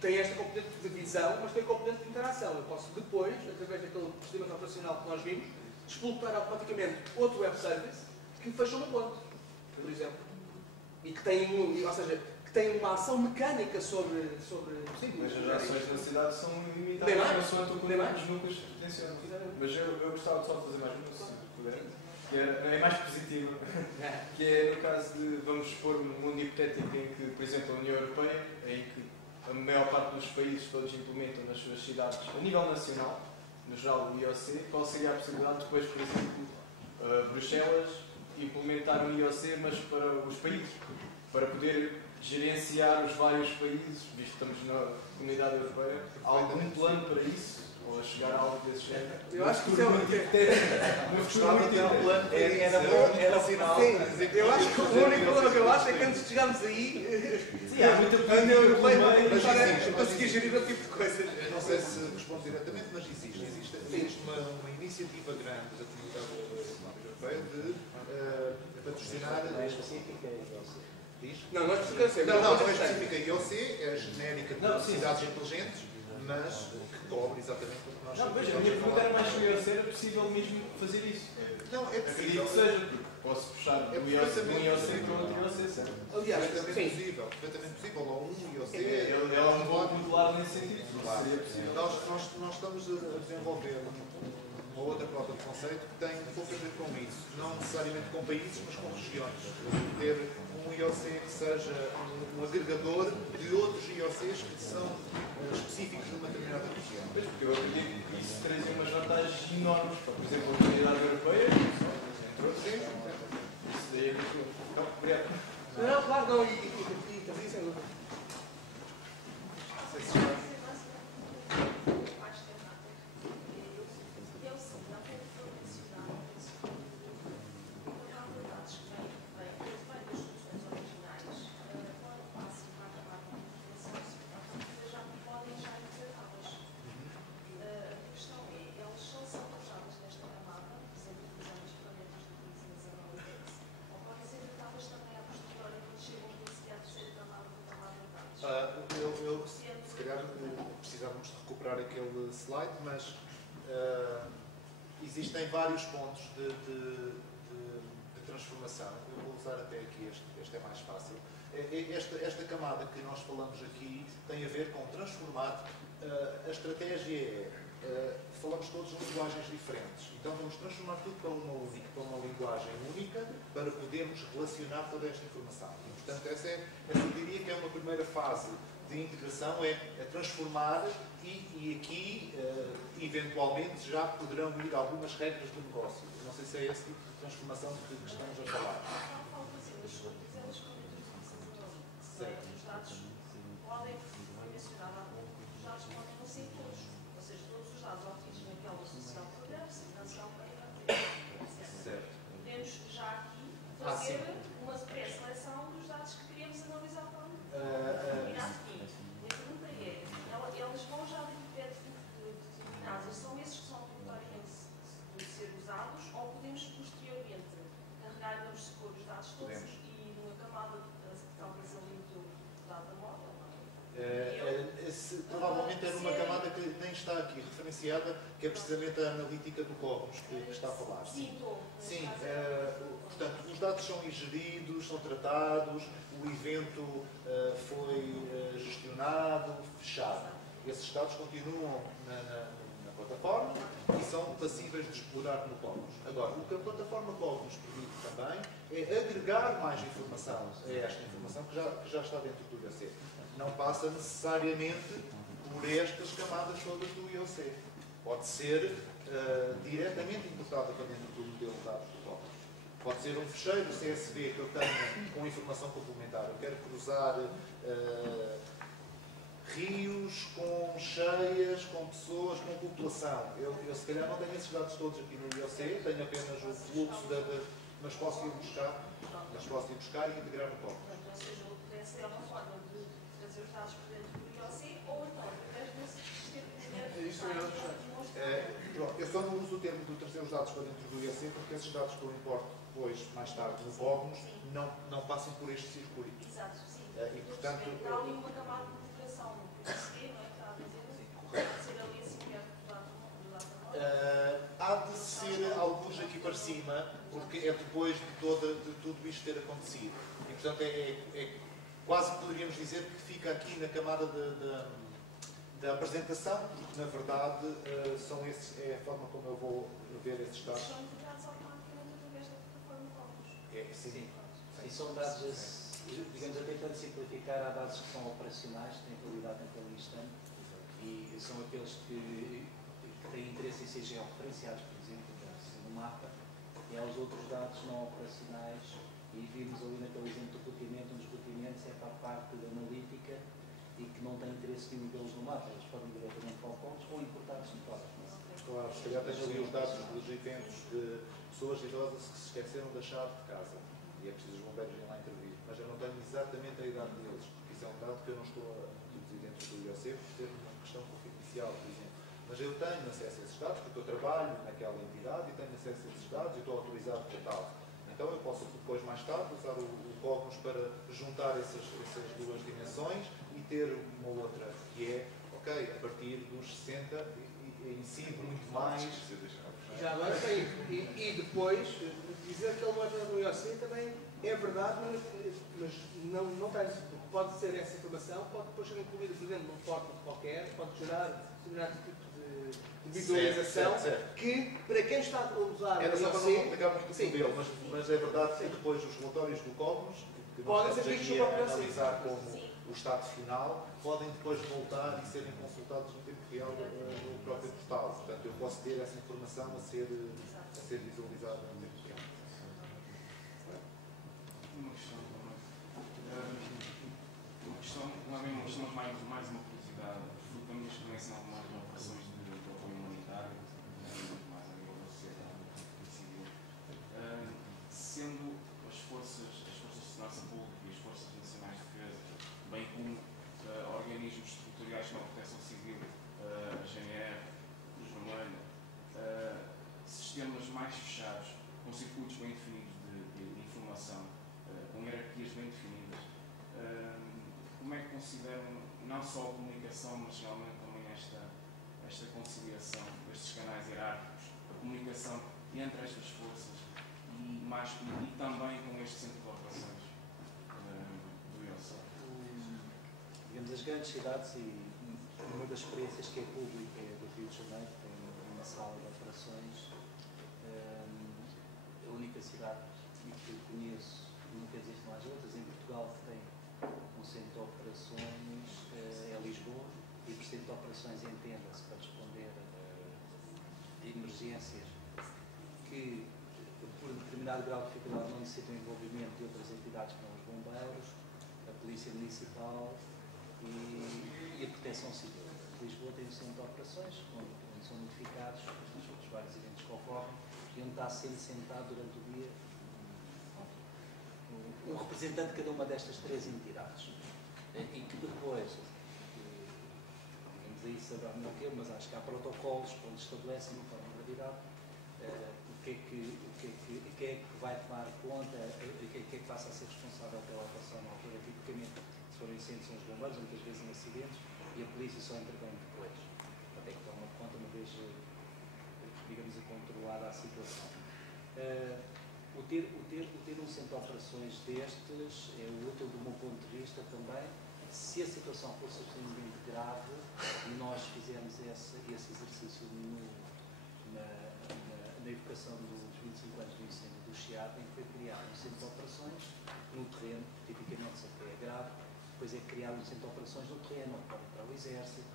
tem esta componente de visão, mas tem a componente de interação. Eu posso depois, através daquele procedimento operacional que nós vimos, explotar automaticamente outro web service que fecha uma ponte, por exemplo. E que tem, ou seja, que tem uma ação mecânica sobre... Sim, mas as ações da cidade são limitadas consoante o que os núcleos tensionam. Mas eu gostava só de fazer mais uma, se puder, que é mais positivo, que é no caso de, vamos expor um mundo hipotético em que, por exemplo, a União Europeia, em que a maior parte dos países todos implementam nas suas cidades, a nível nacional, no geral do IOC, qual seria a possibilidade depois, por exemplo, Bruxelas implementar um IOC, mas para os países, para poder gerenciar os vários países, visto que estamos na Comunidade Europeia, há algum plano para isso? Ou a chegar a algo desse género? Eu acho que isso é uma... Gostava de ter um plano era final. Eu acho que o único problema que eu acho é que antes de chegarmos aí, sim, há muita a União Europeia vai mas começar a conseguir gerir outro tipo de coisas. Não sei se respondo diretamente, mas existe uma iniciativa grande da Comunidade Europeia de patrocinar... Não é específica. Não é específica IOC, é genérica de cidades inteligentes, mas que cobre exatamente o que nós... Não, veja, a minha pergunta era mais se o IOC era possível mesmo fazer isso. Não, é Acredito possível. que seja, porque posso puxar do IOC para outro IOC, certo? Aliás, Perfeitamente possível, ou um IOC... Ele é um pouco modular nesse sentido, porque seria possível. Nós estamos a desenvolver uma outra prova de conceito que tem pouco a ver com isso. Não necessariamente com países, mas com regiões. Ter um IOC que seja um agregador de outros IOCs que são específicos de uma determinada região. Pois, porque eu acredito que isso trazia umas vantagens enormes, para, por exemplo, a Comunidade Europeia, entre outros. Isso daí é muito... Não, obrigado. não, claro, não, e fazia sem dúvida. Não sei se já... precisávamos de recuperar aquele slide, mas existem vários pontos de transformação. Eu vou usar até aqui este é mais fácil. Esta camada que nós falamos aqui tem a ver com transformar. A estratégia falamos todos em linguagens diferentes. Então vamos transformar tudo para uma linguagem única para podermos relacionar toda esta informação. E, portanto, essa eu diria que é uma primeira fase de integração, é transformar e aqui, eventualmente, já poderão ir algumas regras do negócio. Não sei se é esse tipo de transformação de que estamos a falar. Certo. Os dados podem, foi mencionado há pouco, os dados podem não ser todos. Ou seja, todos os dados obtidos naquela social programa, financial para Certo. podemos já aqui fazer uma pré-seleção dos dados que queremos analisar para o determinado fim. A pergunta é, eles vão já determinados, são esses que são obrigatoriamente de ser usados, ou podemos posteriormente carregar, vamos supor, os dados todos e numa camada, talvez ali do data model? Provavelmente é numa camada que nem está aqui referenciada, que é precisamente a analítica do Cognos que está a falar. Sim, estou. Sim, portanto, os dados são ingeridos, são tratados, o evento foi gestionado, fechado. Esses dados continuam na plataforma e são passíveis de explorar no Cognos. Agora, o que a plataforma Cognos permite também é agregar mais informação a esta informação que já está dentro do IOC. Não passa necessariamente por estas camadas todas do IOC. Pode ser diretamente importada para dentro do modelo de dados do Cognos. Pode ser um fecheiro CSV que eu tenha com informação complementar. Eu quero cruzar rios com cheias, com pessoas, com população. Eu se calhar não tenho esses dados todos aqui no IOC, tenho apenas o fluxo, mas posso ir buscar e integrar no Cognos. Ou seja, pudesse ser uma forma de trazer os dados para dentro do IOC ou então, através desse sistema Pronto, eu só não uso o termo de trazer os dados para dentro do IOC porque esses dados que eu importo depois, mais tarde, no Cognos, não passam por este circuito. Exato, sim. E, portanto, há ali uma camada de integração no IOC, não é? Que está a dizer, pode ser ali assim perto do data. Há de ser alguns aqui para cima, porque é depois de tudo isto ter acontecido. E, portanto, quase que poderíamos dizer que fica aqui na camada da apresentação, porque, na verdade, é a forma como eu vou ver esses dados. São integrados automaticamente através da plataforma Cognos. Sim. E são dados, digamos, até para simplificar, há dados que são operacionais, que têm qualidade naquele instante, e são aqueles que têm interesse em ser georreferenciados, por exemplo, no mapa, e há os outros dados não operacionais, e vimos ali naquele exemplo do roteamento, um dos roteamentos é para a parte da analítica e que não tem interesse nenhum deles no mapa, eles podem ir diretamente para o Cognos ou importados no Cognos. Claro, se calhar tens ali os dados dos eventos de pessoas idosas que se esqueceram da chave de casa e é preciso os bombeiros irem lá intervir. Mas eu não tenho exatamente a idade deles, porque isso é um dado que eu não estou a introduzir dentro do IOC por ser uma questão confidencial, por exemplo. Mas eu tenho acesso a esses dados, porque eu trabalho naquela entidade e tenho acesso a esses dados e estou autorizado por tal. Então eu posso depois, mais tarde, usar o Cognos para juntar essas duas dimensões e ter uma outra que é, ok, a partir dos 60 incide muito mais. Já agora tem. E depois, dizer que ele não é no IOC também é verdade, mas não tem. Pode ser essa informação, pode depois ser incluída, por exemplo, num fórum qualquer, pode gerar determinado tipo de visualização certo. Que, para quem está a usar Era o só para não IOC, complicar muito o modelo, mas é verdade que depois os relatórios do Cognos, que nós podem ser estamos vistos aqui no a próprio analisar IOC. como o estado final, podem depois voltar e serem consultados no tempo real no próprio portal. Portanto, eu posso ter essa informação a ser visualizada no tempo real. Uma questão também. Não é mesmo uma questão, mais uma curiosidade. Fruto da minha experiência em algumas operações de apoio humanitário, mais a nível da sociedade civil, sendo as forças de segurança pública e as forças nacionais de defesa, bem como organismos territoriais como a Proteção Civil, a GNR, Cruz Vermelha, sistemas mais fechados, com circuitos bem definidos de informação, com hierarquias bem definidas, como é que consideram não só a comunicação, mas realmente também comunicação entre estas forças e também com este centro de operações do IOSA? Digamos, as grandes cidades, e uma das experiências que é pública é do Rio de Janeiro, tem uma sala de operações. A única cidade que eu conheço, nunca existem mais outras, em Portugal que tem um centro de operações é Lisboa, e o centro de operações entenda-se para responder a emergências que, por determinado grau de dificuldade, não necessitam envolvimento de outras entidades como os bombeiros, a Polícia Municipal e a Proteção Civil. Lisboa tem um centro de operações, onde são notificados os vários eventos que ocorrem e onde está sempre sentado durante o dia um representante de cada uma destas três entidades. E que depois, digamos aí saberá melhor que eu, mas acho que há protocolos onde estabelecem de forma gravidade quem é que vai tomar conta, quem é que passa a ser responsável pela atuação na altura. Tipicamente, se forem incêndios, são os bombeiros, muitas vezes em acidentes, e a polícia só intervém depois. Até que toma conta, uma vez, digamos, controlada a situação. O ter um centro de operações destes é útil do meu ponto de vista também, se a situação fosse suficientemente grave e nós fizermos esse exercício na evocação dos 25 anos do incêndio do Chiado, em que foi criado um centro de operações no terreno, tipicamente se até é grave, depois é criado um centro de operações no terreno, onde pode entrar o Exército,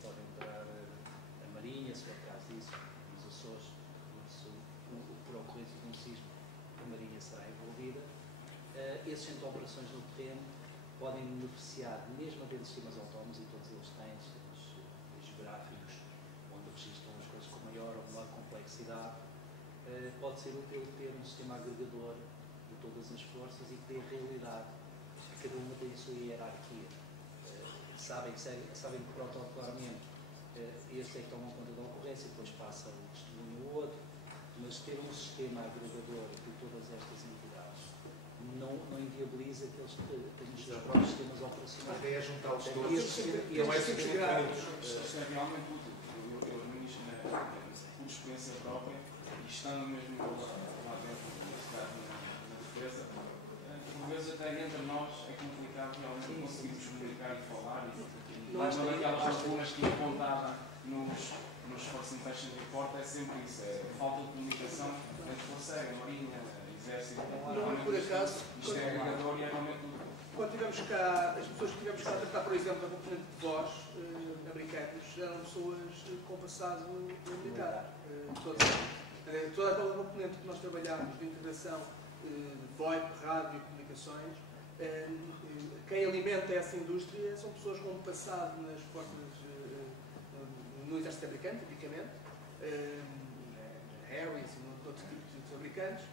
pode entrar a Marinha, se for atrás disso, os Açores, por ocorrência de um sismo, a Marinha será envolvida. Esses centros de operações no terreno podem beneficiar, mesmo havendo sistemas autónomos, e todos eles têm sistemas geográficos, onde registram as coisas com maior ou menor complexidade. Pode ser útil ter um sistema agregador de todas as forças e que dê realidade, que cada uma tem a sua hierarquia. Sabem que protocolarmente este é que toma conta da ocorrência, depois passa o testemunho ao outro, mas ter um sistema agregador de todas estas entidades não inviabiliza que eles tenham os seus próprios sistemas operacionais. A ideia é juntá-los todos. Isto é realmente útil. Eu no início, por experiência própria, e estando mesmo lá dentro, neste caso na defesa, por vezes até entre nós é complicado realmente conseguirmos comunicar e falar. E uma daquelas lacunas que apontada nos Force Intention Report é sempre isso, é falta de comunicação entre Força Aérea, Marinha, Exército. Não é por acaso. Isto é agregador e é realmente útil. Quando tivemos cá, as pessoas que tivemos cá a tratar, por exemplo, a componente de voz americanos, eram pessoas com passado militar. Toda aquela componente que nós trabalhámos de integração VoIP, rádio e comunicações, quem alimenta essa indústria são pessoas com passado nas forças no exército americano, tipicamente, Harris e outros tipos de fabricantes,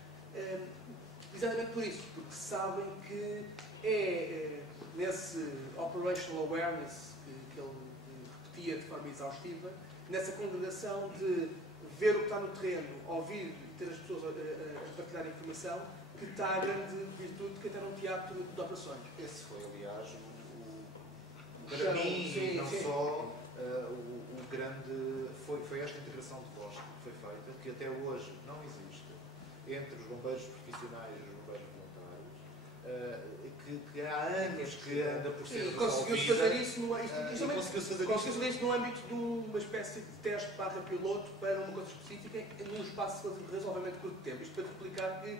exatamente por isso, porque sabem que nesse operational awareness que ele repetia de forma exaustiva, nessa congregação de ver o que está no terreno, ouvir e ter as pessoas a partilhar informação, que está a grande virtude de quem está num teatro de operações. Esse foi, aliás, para mim, e não só, o grande... Foi esta integração de voz que foi feita, que até hoje não existe, entre os bombeiros profissionais e os bombeiros voluntários, que há anos que anda por ser resolvida. Conseguiu-se fazer isso no âmbito de uma espécie de teste piloto para uma coisa específica, num espaço de razoavelmente curto tempo. Isto para te explicar que,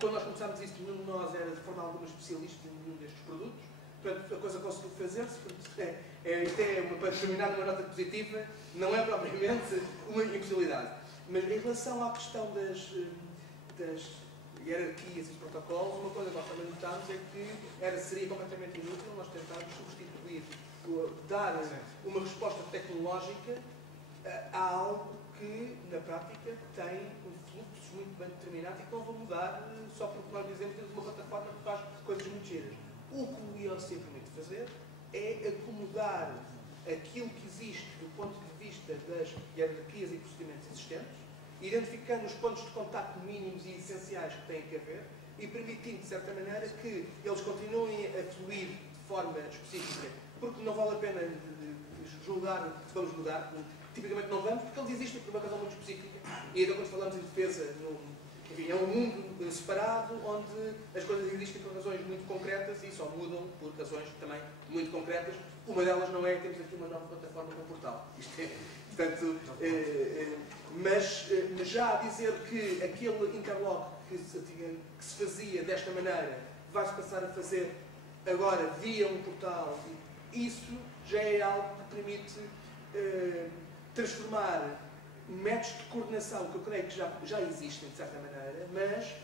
quando nós começámos isto, nenhum de nós era de forma alguma especialista em nenhum destes produtos. Portanto, a coisa conseguiu fazer-se. Para terminar numa nota positiva, não é propriamente uma impossibilidade. Mas em relação à questão das hierarquias e protocolos, uma coisa que nós também notámos é que seria completamente inútil nós tentarmos substituir, dar uma resposta tecnológica a algo que, na prática, tem um fluxo muito bem determinado e que não vão mudar só porque nós dizemos que temos uma plataforma que faz coisas muito giras. O que o IOC permite fazer é acomodar aquilo que existe do ponto de vista das hierarquias e procedimentos existentes, identificando os pontos de contacto mínimos e essenciais que têm que haver e permitindo, de certa maneira, que eles continuem a fluir de forma específica, porque não vale a pena julgar se vamos mudar. Tipicamente não vamos, porque eles existem por uma razão muito específica. E ainda quando falamos em defesa, enfim, é um mundo separado onde as coisas existem por razões muito concretas e só mudam por razões também muito concretas. Uma delas não é, temos aqui uma nova plataforma no portal. Isto é, portanto, mas já dizer que aquele interlock que se fazia desta maneira vai-se passar a fazer agora via um portal, isso já é algo que permite transformar métodos de coordenação que eu creio que já existem de certa maneira, mas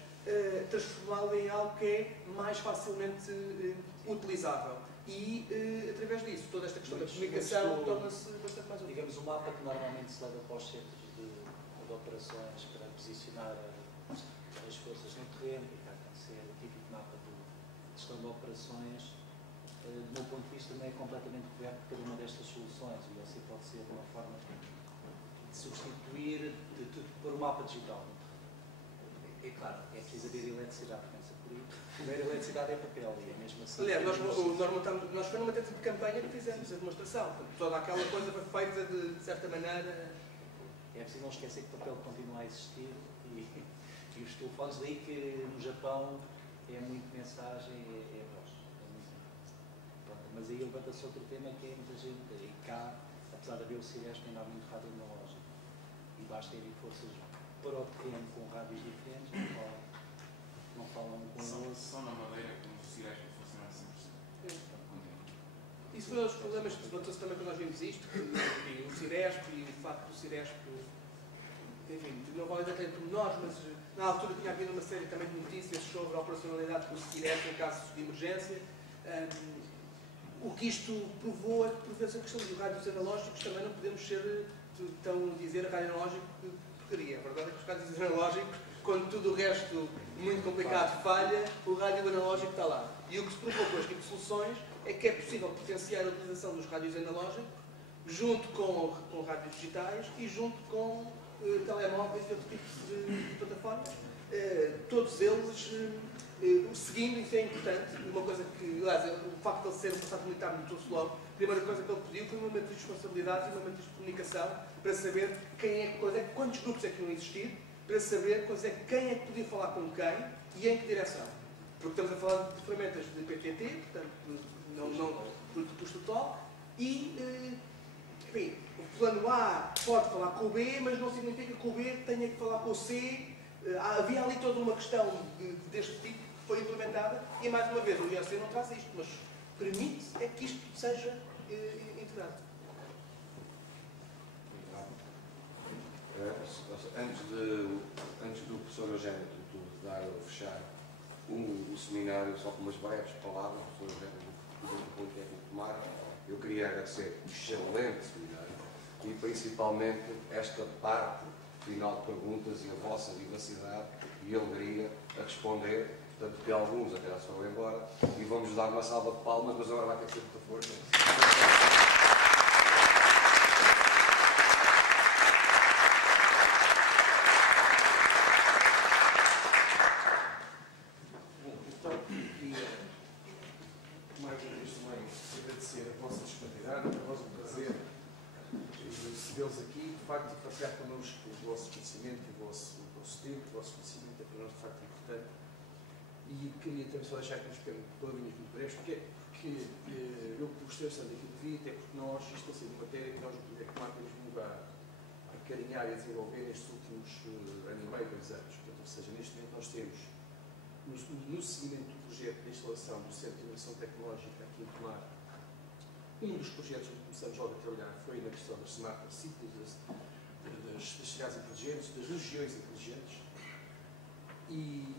transformá-lo em algo que é mais facilmente utilizável. E, através disso, toda esta questão da comunicação torna-se bastante mais útil. Digamos, o mapa que normalmente se leva para os centros de operações para posicionar as forças no terreno, e está a acontecer o típico mapa de gestão de operações, do meu ponto de vista, não é completamente coberto por cada uma destas soluções, e assim pode ser uma forma de substituir, de pôr o mapa digital. É claro, é preciso haver eletricidade, começa por aí. Primeiro, a eletricidade é papel, e é mesmo assim. Aliás, nós foi numa tentativa de campanha que fizemos a demonstração. Toda aquela coisa foi feita de certa maneira. É preciso não esquecer que o papel continua a existir e os telefones, daí que no Japão é muito mensagem, é voz. Pronto, mas aí levanta-se outro tema que é muita gente, e cá, apesar de haver o Ciresp, ainda há muito rádio analógico. E basta terem forças para o terreno com rádios diferentes, não falam com o outro. Só na Madeira que o Ciresp funciona a 100%. Isso foi um dos problemas que levantou-se também quando nós vimos isto, enfim, o Ciresp e o facto do Ciresp, enfim, não vale exatamente por nós, mas na altura tinha havido uma série também de notícias sobre a operacionalidade do Ciresp em casos de emergência. O que isto provou é que, por vezes, a questão dos rádios analógicos também não podemos ser tão dizer a rádio analógico que porcaria. A verdade é que os rádios analógicos, quando tudo o resto muito complicado falha, o rádio analógico está lá. E o que se provou com este tipo de soluções é que é possível potenciar a utilização dos rádios analógicos junto com rádios digitais e junto com telemóveis e outro tipo de plataformas. Todos eles seguindo, isso é importante. Uma coisa que, aliás, o facto de ele ser um passado militar notou-se logo. A primeira coisa que ele pediu foi uma matriz de responsabilidades e uma matriz de comunicação para saber quantos grupos é que iam existir, para saber quem é que podia falar com quem e em que direção. Porque estamos a falar de ferramentas de PTT, portanto, não do total, e, enfim, o plano A pode falar com o B, mas não significa que o B tenha que falar com o C. Havia ali toda uma questão deste tipo que foi implementada e, mais uma vez, o IOC não traz isto, mas permite é que isto seja integrado. Antes do professor Eugênio dar ou fechar o seminário, só com umas breves palavras, o professor Eugênio do Politécnico de Tomar, eu queria agradecer o excelente seminário e principalmente esta parte final de perguntas e a vossa vivacidade e alegria a responder, portanto que alguns até já se foram embora e vamos dar uma salva de palmas, mas agora vai ter que ser muita força. Recebê-los aqui, de facto, e partilhar connosco o vosso conhecimento, o vosso tempo, o vosso conhecimento é para nós, de facto, importante. E queria também só deixar aqui uns palavrinhos muito breves, porque eu gostei bastante daquilo que vi, até porque nós, isto tem sido uma matéria que nós, no Tomar, temos vindo a acarinhar e a desenvolver nestes últimos ano e meio, 2 anos. Portanto, ou seja, neste momento nós temos, no seguimento do projeto de instalação do Centro de Inovação Tecnológica aqui em Tomar, um dos projetos onde começamos logo a trabalhar foi na questão das smart cities, das cidades inteligentes, das regiões inteligentes. E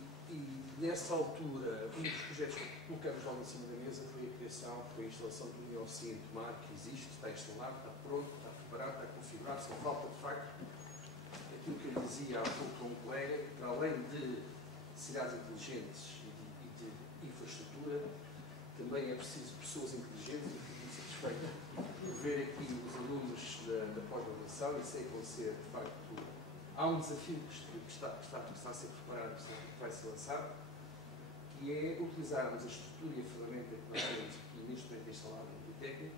nessa altura, um dos projetos que colocamos logo em cima da mesa foi a instalação do IOC em Tomar, que existe, está instalado, está pronto, está preparado, está configurado, só falta, de facto, aquilo que eu dizia há pouco a um colega, para além de cidades inteligentes e de infraestrutura, também é preciso pessoas inteligentes. Satisfeito por ver aqui os alunos da pós-graduação e sei que vão ser, de facto, há um desafio que está a ser preparado, que vai ser lançado, que é utilizarmos a estrutura e a ferramenta que nós temos aqui neste momento instalado no Politécnico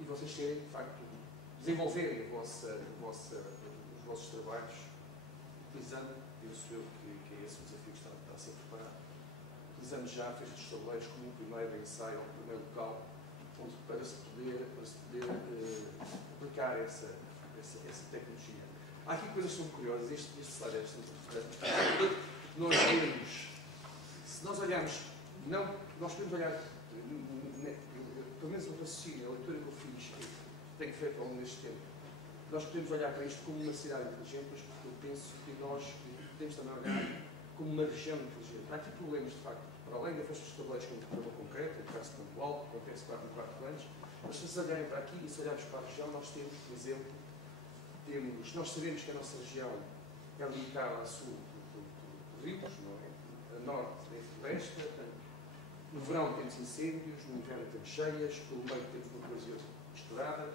e vocês terem, de facto, desenvolverem os vossos trabalhos, utilizando, penso eu, que é esse o desafio que está a ser preparado, utilizando já a Festa dos Tabuleiros como um primeiro ensaio, um primeiro local, para se poder aplicar essa tecnologia. Há aqui coisas que são curiosas, este slide é bastante interessante. Nós vemos, se nós olharmos, nós podemos olhar, pelo menos o raciocínio, a leitura que eu fiz, que tenho feito ao longo deste tempo, nós podemos olhar para isto como uma cidade inteligente, mas porque eu penso que nós podemos também olhar como uma região inteligente. Há aqui problemas, de facto, para além da Festa dos Tabuleiros, que é um problema concreto, no caso do alto, que acontece 4 em 4 anos, mas se vocês olharem para aqui e se olharmos para a região, nós temos, por exemplo, nós sabemos que a nossa região é limitada a sul por rios, não é? A norte é floresta, no verão temos incêndios, no inverno temos cheias, pelo meio temos uma coisa misturada,